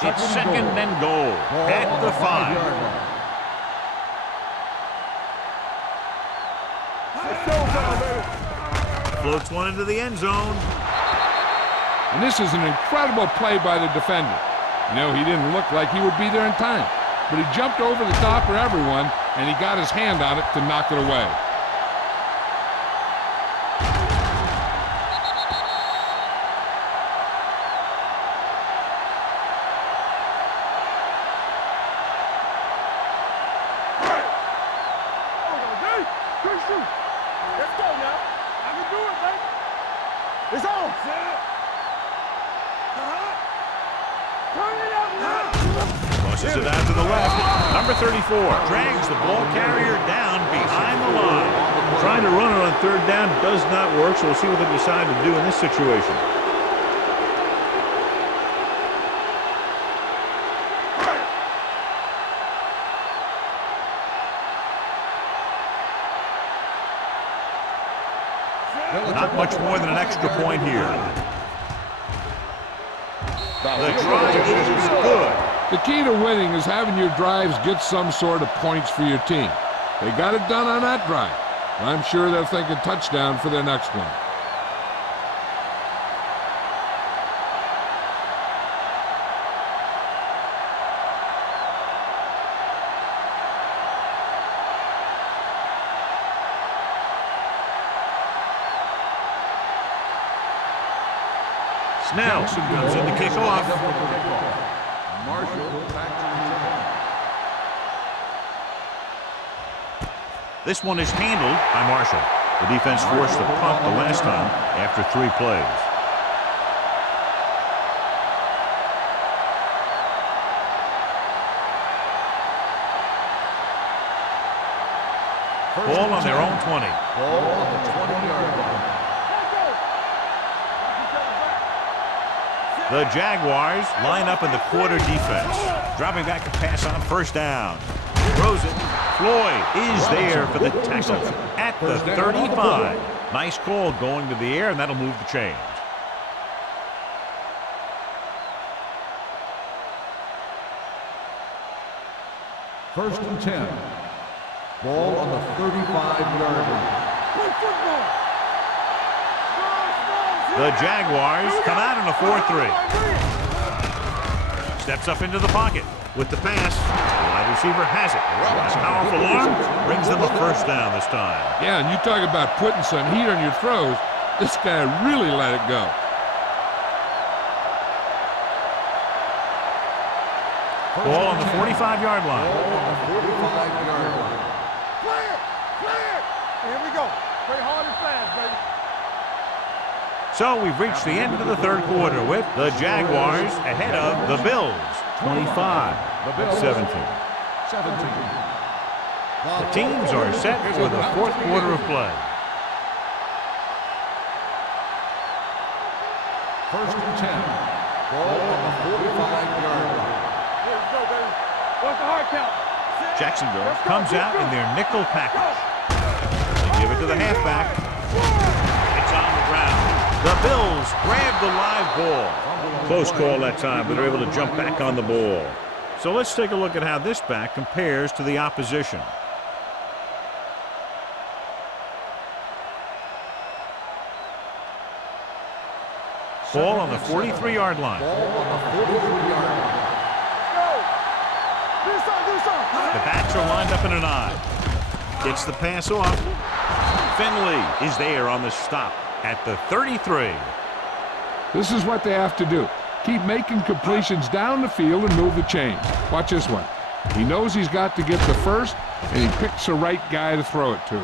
It's second and goal at the 5. Floats one into the end zone. And this is an incredible play by the defender. You know, he didn't look like he would be there in time, but he jumped over the top of everyone, and he got his hand on it to knock it away. Let's go now. I can do it, baby. It's on. Turn it up now. Tosses it out to the left. Number 34 drags the ball carrier down behind the line. Trying to run it on third down does not work, so we'll see what they decide to do in this situation. Not much more than an extra point here. The drive is good. The key to winning is having your drives get some sort of points for your team. They got it done on that drive. I'm sure they're thinking touchdown for their next one. Snell comes in to kick off. Marshall back to This one is handled by Marshall. The defense forced the punt the last time after 3 plays. Ball on their own 20. Ball on the 20-yard line. The Jaguars line up in the quarter defense. Dropping back to pass on first down. Throws it. Floyd is there for the tackle at the 35. Nice call going to the air, and that'll move the chains. First and 10. Ball on the 35-yard line. Play football. The Jaguars come out in a 4-3. Steps up into the pocket with the pass. The wide receiver has it. A powerful arm brings them a first down this time. Yeah, and you talk about putting some heat on your throws. This guy really let it go. Ball on the 45-yard line. Ball on the 45-yard line. Clear. Clear. Here we go. Play hard and fast, baby. So we've reached the end of the third quarter with the Jaguars ahead of the Bills, 25-17. The teams are set for the fourth quarter of play. First and 10. Ball on the 45-yard line. What's the hard count? Jacksonville comes out in their nickel package. They give it to the halfback. It's on the ground. The Bills grab the live ball. Close call that time, but they're able to jump back on the ball. So let's take a look at how this back compares to the opposition. Ball on the 43-yard line. The backs are lined up in an I. Gets the pass off. Finley is there on the stop at the 33. This is what they have to do. Keep making completions down the field and move the chains. Watch this one. He knows he's got to get the first, and he picks the right guy to throw it to.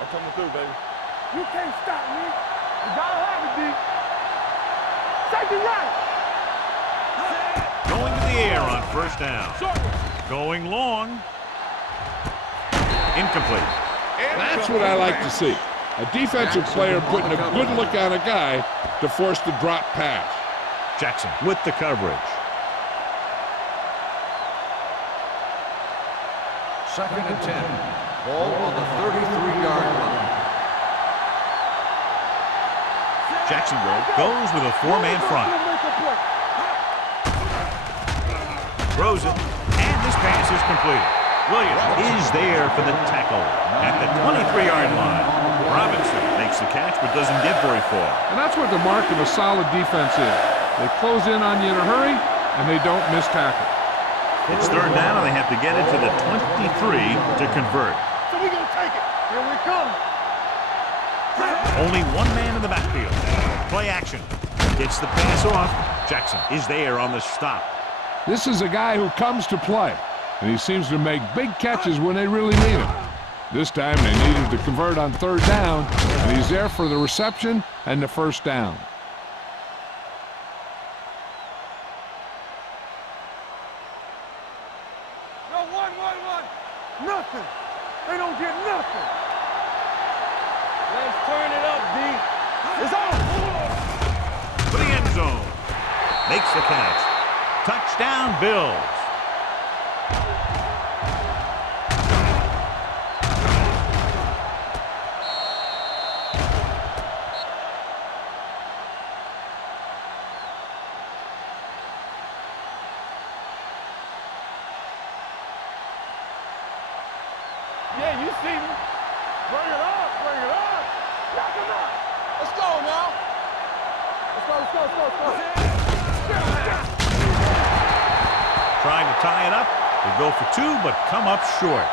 I'm coming through, baby. You can't stop me. You gotta have it, D. Safety right. Going to the air on first down. Going long. Incomplete. That's what I like to see. A defensive player putting a good look on a guy to force the drop pass. Jackson with the coverage. Second and 10. Ball on the 33-yard line. Jacksonville goes with a four-man front. Throws it, and this pass is completed. Williams is there for the tackle at the 23-yard line. Robinson makes the catch but doesn't get very far. And that's what the mark of a solid defense is. They close in on you in a hurry, and they don't miss tackle. It's third down, and they have to get it to the 23 to convert. So we're gonna take it. Here we come. Only one man in the backfield. Play action. Gets the pass off. Jackson is there on the stop. This is a guy who comes to play, and he seems to make big catches when they really need him. This time they needed to convert on third down, and he's there for the reception and the first down. No, one. Nothing. They don't get nothing. Let's turn it up, D. It's on. For the end zone. Makes the catch. Touchdown, Bills. Yeah, you see me. Bring it up. Knock him out. Let's go now. Let's go. Trying to tie it up. They go for two, but come up short.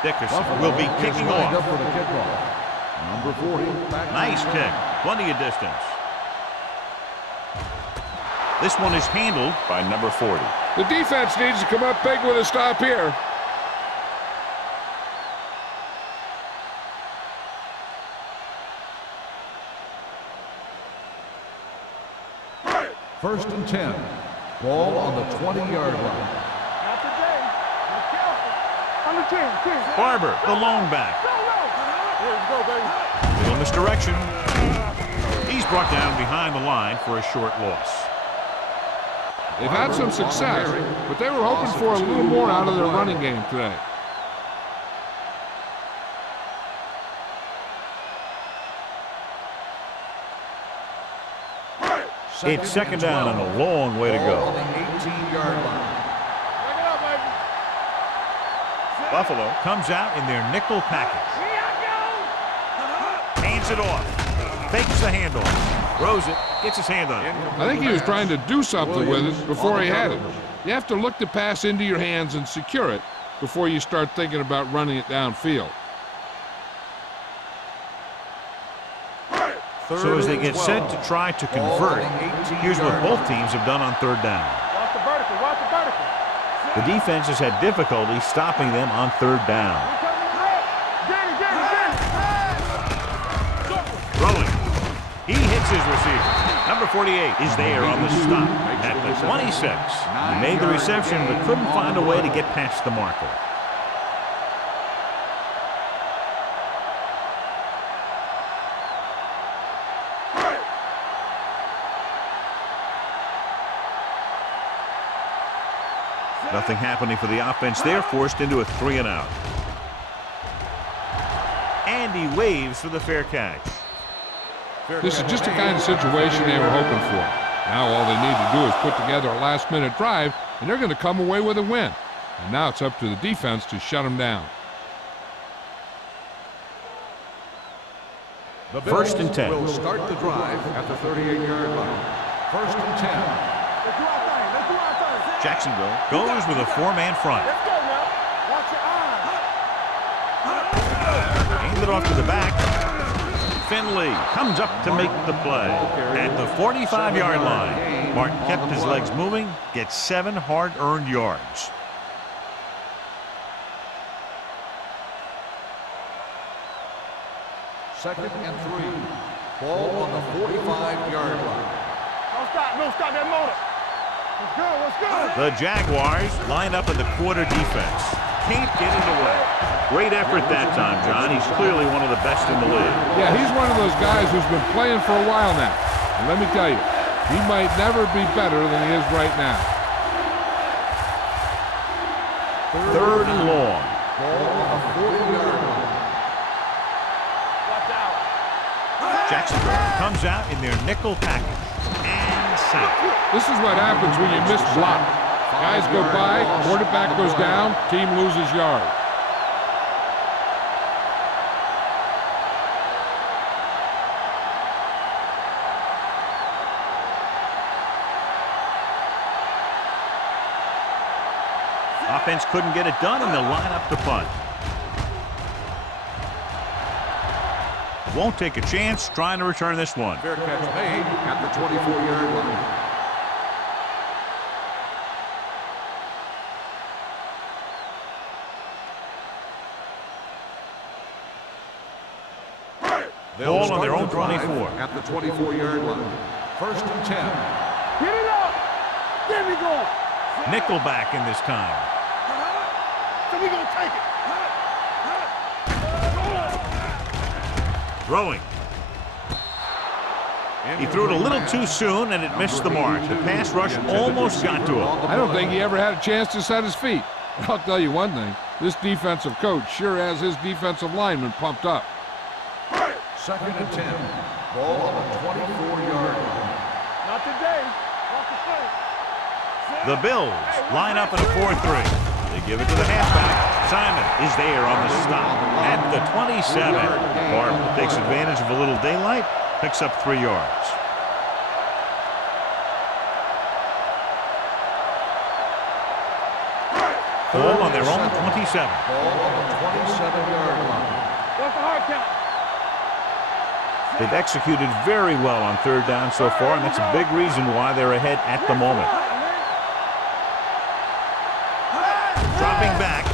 Dickerson will be kicking off. Up for the kickoff. Number 40. Nice kick. Plenty of distance. This one is handled by number 40. The defense needs to come up big with a stop here. First and 10. Ball on the 20-yard line. Not today. Be careful. Under 10. Barber, the lone back. Here we go, baby. Little misdirection. He's brought down behind the line for a short loss. They've had some success, but they were hoping for a little more out of their running game today. It's second down and a long way to go. On the 18-yard line. Bring it up, baby. Buffalo comes out in their nickel package. Here I go. Hands it off. Fakes the handoff. Throws it. Gets his hand on it. I think he was trying to do something with it before he had it. You have to look the pass into your hands and secure it before you start thinking about running it downfield. So as they get set to try to convert, here's what both teams have done on third down. Watch the vertical, watch the vertical. The defense has had difficulty stopping them on third down. Throwing. He hits his receiver. Number 48 is there on the stop at the 26. He made the reception but couldn't find a way to get past the marker. Nothing happening for the offense there, forced into a 3-and-out. And he waves for the fair catch. This is just the kind of situation they were hoping for. Now all they need to do is put together a last-minute drive, and they're going to come away with a win. And now it's up to the defense to shut them down. The First and 10. will start the drive at the 38-yard line. First and 10. Jacksonville goes with a four-man front. Let's go now. Watch your eyes. Aimed it off to the back. Finley comes up to make the play. At the 45-yard line, Martin kept his legs moving, gets 7 hard-earned yards. Second and 3. Ball on the 45-yard line. No stop that motor. Let's go, let's go. The Jaguars line up in the quarter defense. Can't get in the way. Great effort that time, John. He's clearly one of the best in the league. Yeah, he's one of those guys who's been playing for a while now. And let me tell you, he might never be better than he is right now. Third and long. Ball on the 40-yard line. Watch out. Jacksonville comes out in their nickel package. And sacked. This is what happens when you miss block. Guys go by, quarterback goes down, team loses yard. Offense couldn't get it done, and they'll line up to punt. Won't take a chance trying to return this one. Fair catch made at the 24-yard line. Ball on their own 24. At the 24-yard line. First and 10. Get it up. There we go. Nickelback in this time. So we gonna take it. Throwing. He threw it a little too soon, and it missed the mark. The pass rush almost got to him. I don't think he ever had a chance to set his feet. I'll tell you one thing, this defensive coach sure has his defensive lineman pumped up. Second and 10. Ball on the 24-yard line. Not today. Watch the play. The Bills line up in a 4-3. They give it to the halfback. Simon is there on the stop at the 27. Barb takes advantage of a little daylight, picks up 3 yards. Ball on their own 27. Ball on the 27-yard line. What's the hard count? They've executed very well on third down so far, and that's a big reason why they're ahead at the moment. Dropping back.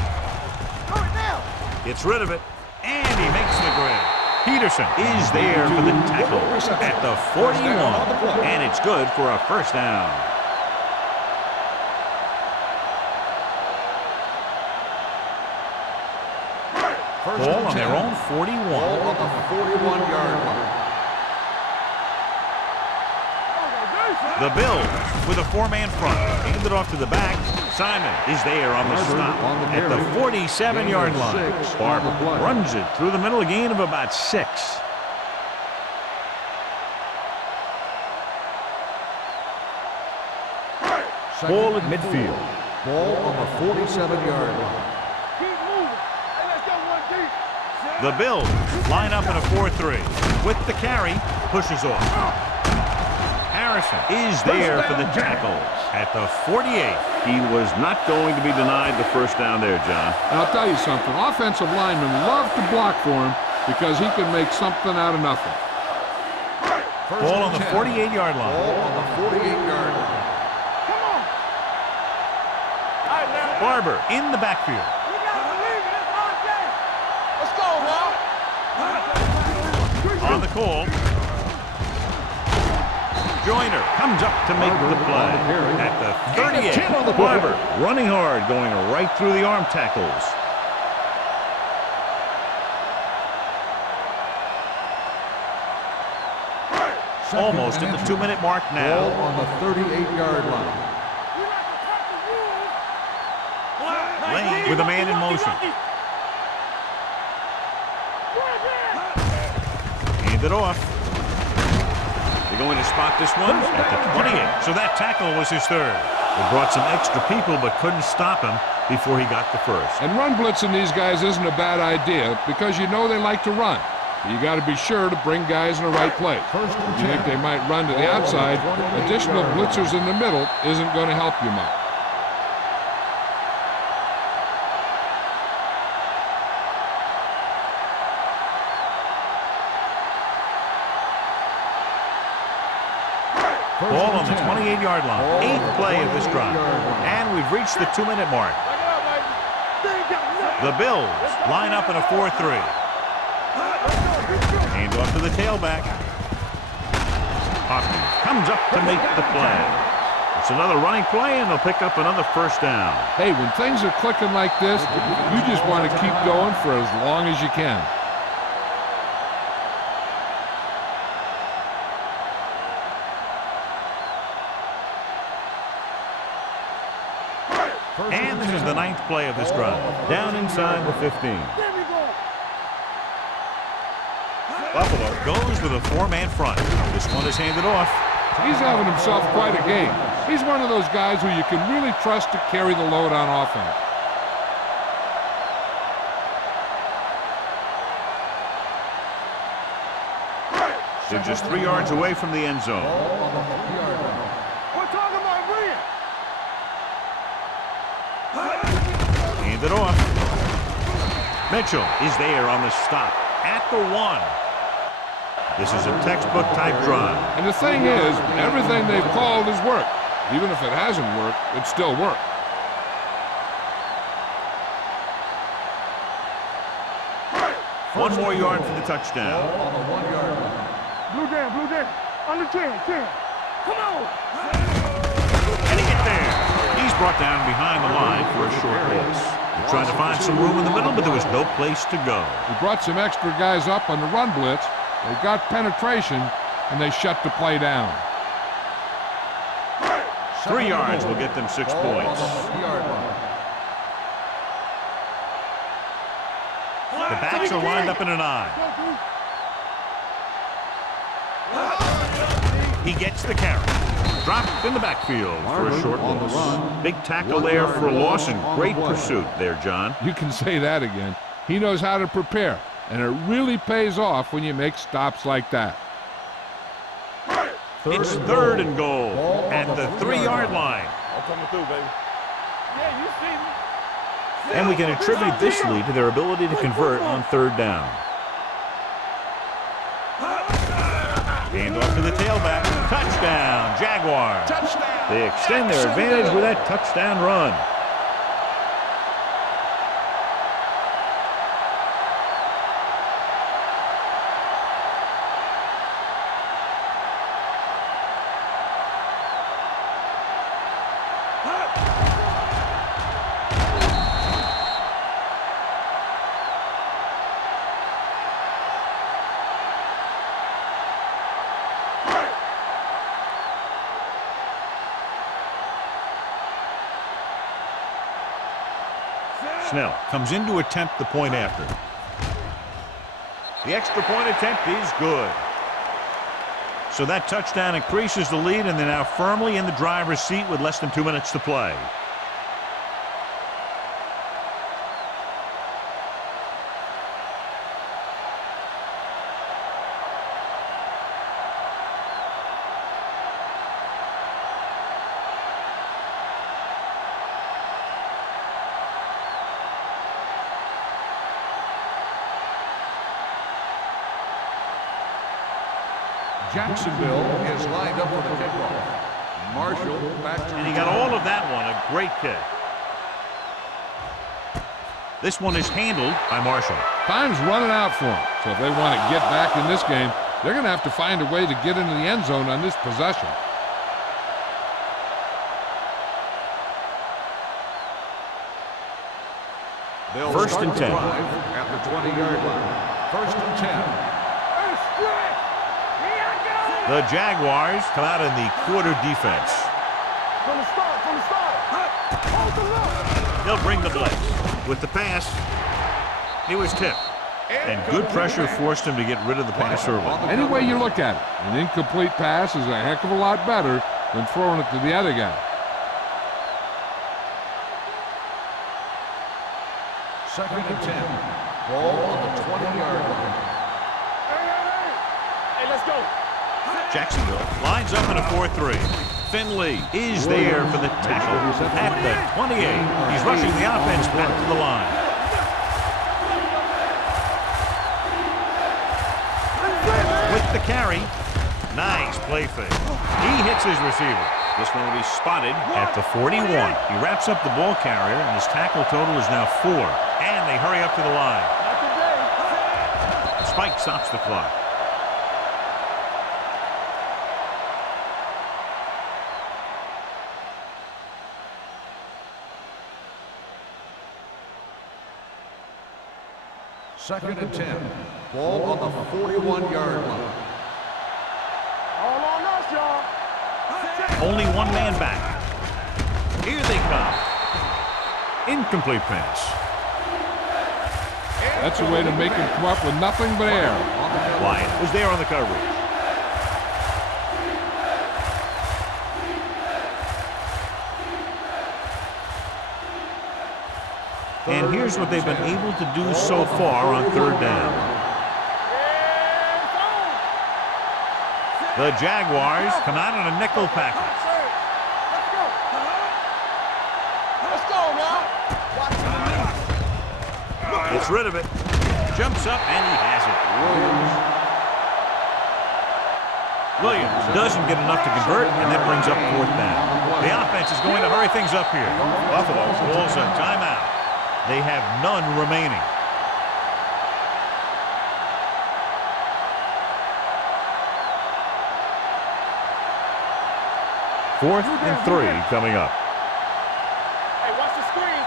Gets rid of it, and he makes the grab. Peterson is there for the tackle at the 41, and it's good for a first down. Ball on their own 41. Ball on the 41-yard line. The Bills with a four-man front. Handed off to the back. Simon is there on the stop at the 47-yard line. Barber runs it through the middle, a gain of about 6. Ball at midfield. Ball on the 47-yard line. Keep moving. Hey, let's go one deep. The Bills line up in a 4-3. With the carry, pushes off. Harrison is there for the tackle at the 48. He was not going to be denied the first down there, John. And I'll tell you something, offensive linemen love to block for him because he can make something out of nothing. Ball on the 48-yard line. Ball on the 48-yard line. Come on. All right, now. Barber in the backfield. You gotta believe it. It's our game. Let's go, Walt. On the call. Joyner comes up to make the play. At the 38, Barber running hard, going right through the arm tackles. Almost at the 2-minute mark now. Ball on the 38-yard line. You like to cut the rules. Lane with a man in motion. Hand it off. They're going to spot this one at the 28. So that tackle was his third. They brought some extra people but couldn't stop him before he got the first. And run blitzing these guys isn't a bad idea because you know they like to run. You got to be sure to bring guys in the right place. If you think they might run to the outside, additional blitzers in the middle isn't going to help you much. Ball on the 28-yard line. 8th play of this drive. And we've reached the 2-minute mark. The Bills line up in a 4-3. Hand off to the tailback. Hopkins comes up to make the play. It's another running play, and they'll pick up another first down. Hey, when things are clicking like this, you just want to keep going for as long as you can. And this is the 9th play of this drive. Down inside the 15. Buffalo goes with a 4-man front. This one is handed off. He's having himself quite a game. He's one of those guys who you can really trust to carry the load on offense. They're just 3 yards away from the end zone. We're talking about Rhea. Hand it off. Mitchell is there on the stop at the 1. This is a textbook type drive. And the thing is, everything they've called has worked. Even if it hasn't worked, it still worked. One more yard for the touchdown. On the 1-yard line. Blue down. Under 10. Come on. And he get there. He's brought down behind the line for a short pass. They're trying to find some room in the middle, but there was no place to go. He brought some extra guys up on the run blitz. They got penetration, and they shut the play down. 3 yards will get them 6 points. The backs are lined up in an I. He gets the carry. Dropped in the backfield for a short loss. Big tackle there for a loss and great pursuit there, John. You can say that again. He knows how to prepare, and it really pays off when you make stops like that. It's 3rd and goal at the 3-yard line. I'm coming through, baby. Yeah, you see me. And we can attribute this lead to their ability to convert on 3rd down. Hand off to the tailback. Touchdown, Jaguars. They extend their advantage with that touchdown run. Snell comes in to attempt the point after. The extra point attempt is good. So that touchdown increases the lead, and they're now firmly in the driver's seat with less than 2 minutes to play. Jacksonville is lined up for the kickoff. Marshall back to And he got all of that one. A great kick. This one is handled by Marshall. Time's running out for them. So if they want to get back in this game, they're going to have to find a way to get into the end zone on this possession. They'll First start and the 10. drive at the 20-yard line. First and 10. The Jaguars come out in the quarter defense. From the start, from the start. Hold the rope. They'll bring the blitz. With the pass, he was tipped. And good pressure forced him to get rid of the pass early. Any way you look at it, an incomplete pass is a heck of a lot better than throwing it to the other guy. Second and 10. Ball on the 20-yard line. Hey, let's go. Jacksonville lines up in a 4-3. Finley is there for the tackle at the 28. He's rushing the offense back to the line. With the carry, nice play fake. He hits his receiver. This one will be spotted at the 41. He wraps up the ball carrier, and his tackle total is now 4. And they hurry up to the line. Spike stops the clock. Second and 10. Ball on the 41-yard line. All on us, y'all. Only one man back. Here they come. Incomplete pass. That's a way to make him come up with nothing but air. Wyatt was there on the coverage. And here's what they've been able to do so far on third down. The Jaguars come out in a nickel package. Let's go now. Gets rid of it. Jumps up and he has it. Williams doesn't get enough to convert, and that brings up fourth down. The offense is going to hurry things up here. Buffalo calls a timeout. They have none remaining. Fourth and 3 coming up. Hey, watch the screen.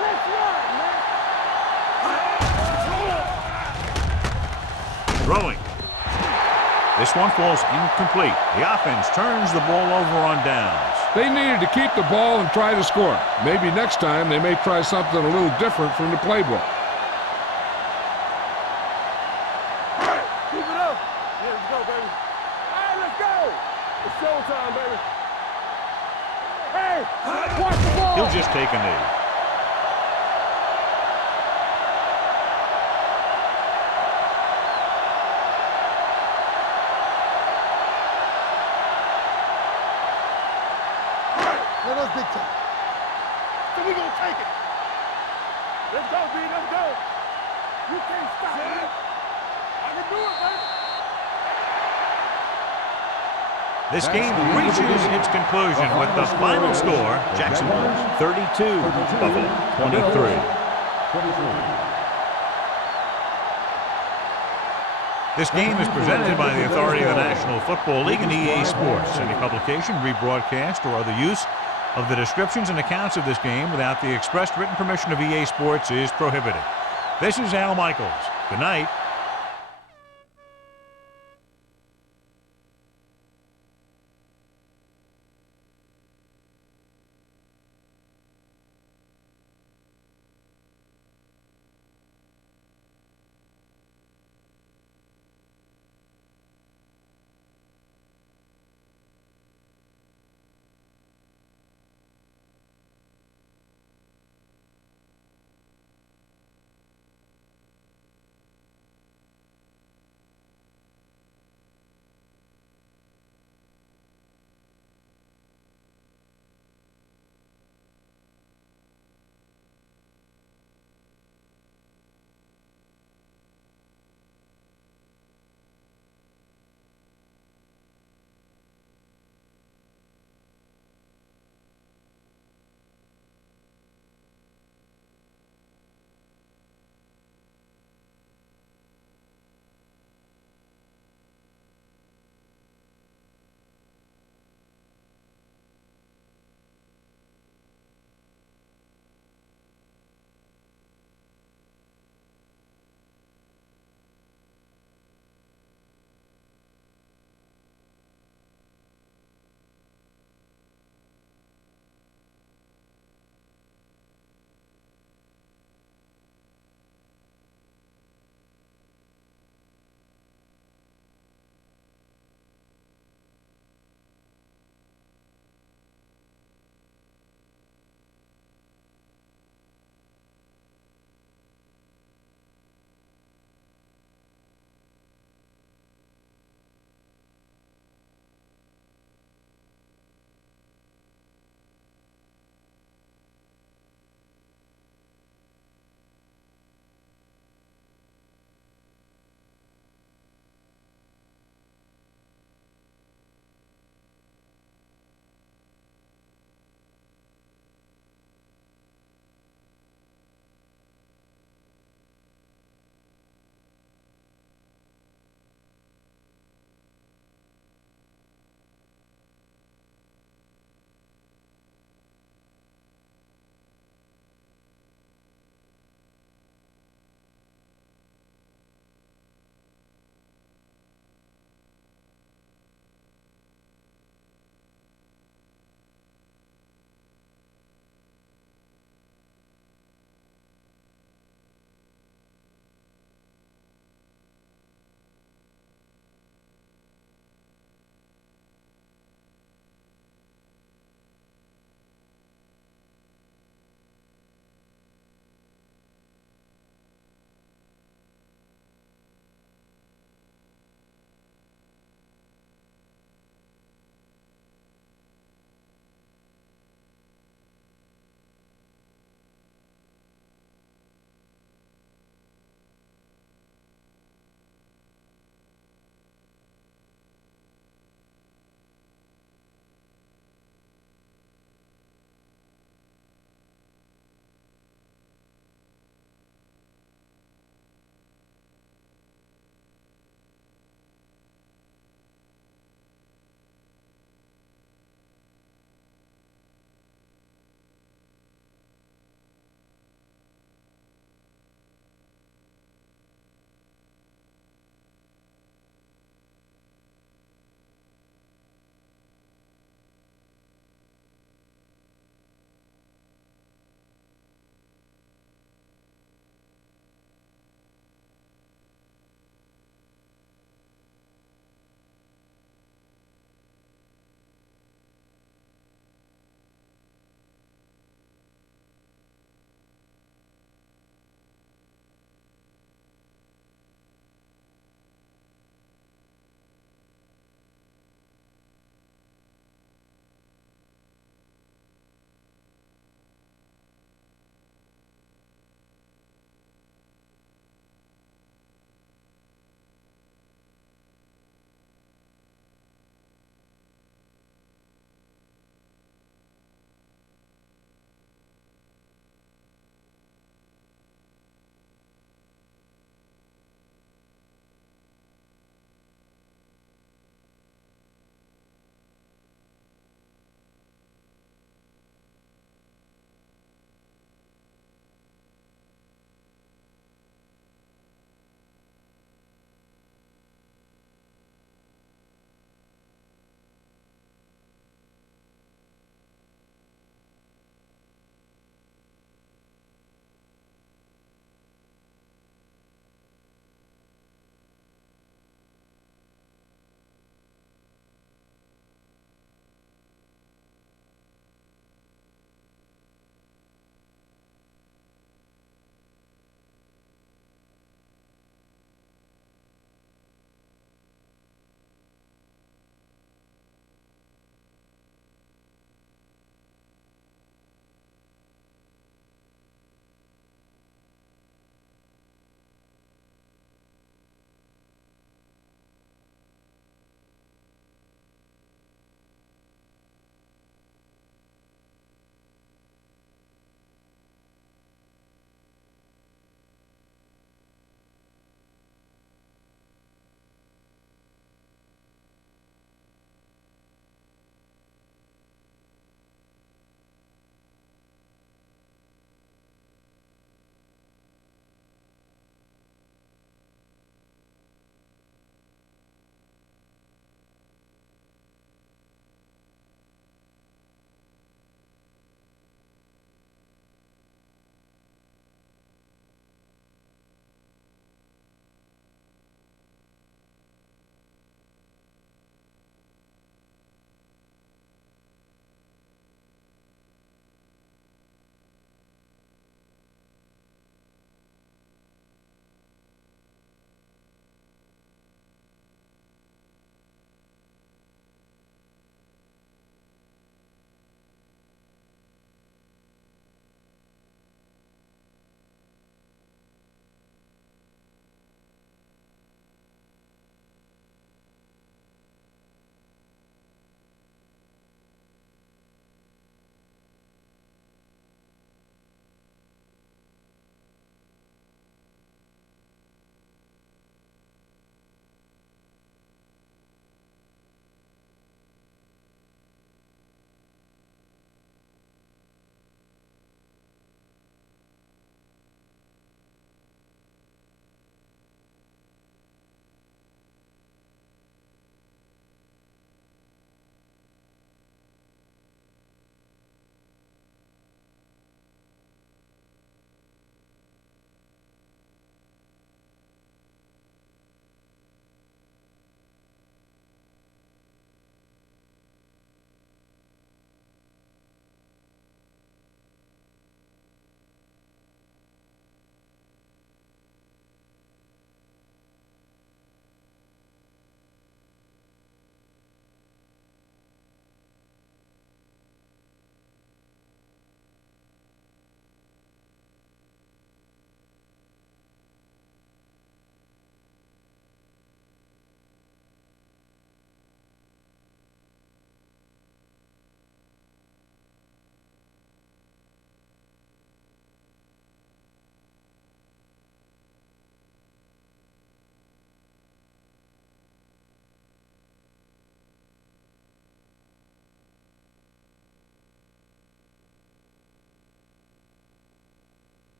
Let's run, man. Throwing. This one falls incomplete. The offense turns the ball over on downs. They needed to keep the ball and try to score. Maybe next time they may try something a little different from the playbook. Keep it up. Here we go, baby. Hey, let's go. It's showtime, baby. Hey, watch the ball. He'll just take a knee. Let us dictate. So we gonna take it. Let's go, B. Let's go. You can't stop me. I can do it, baby. This game reaches its conclusion with the final score, Jacksonville 32, Buffalo 23. This game is presented by the authority of the National Football League and EA Sports. Any publication, rebroadcast, or other use of the descriptions and accounts of this game without the expressed written permission of EA Sports is prohibited. This is Al Michaels. Good night.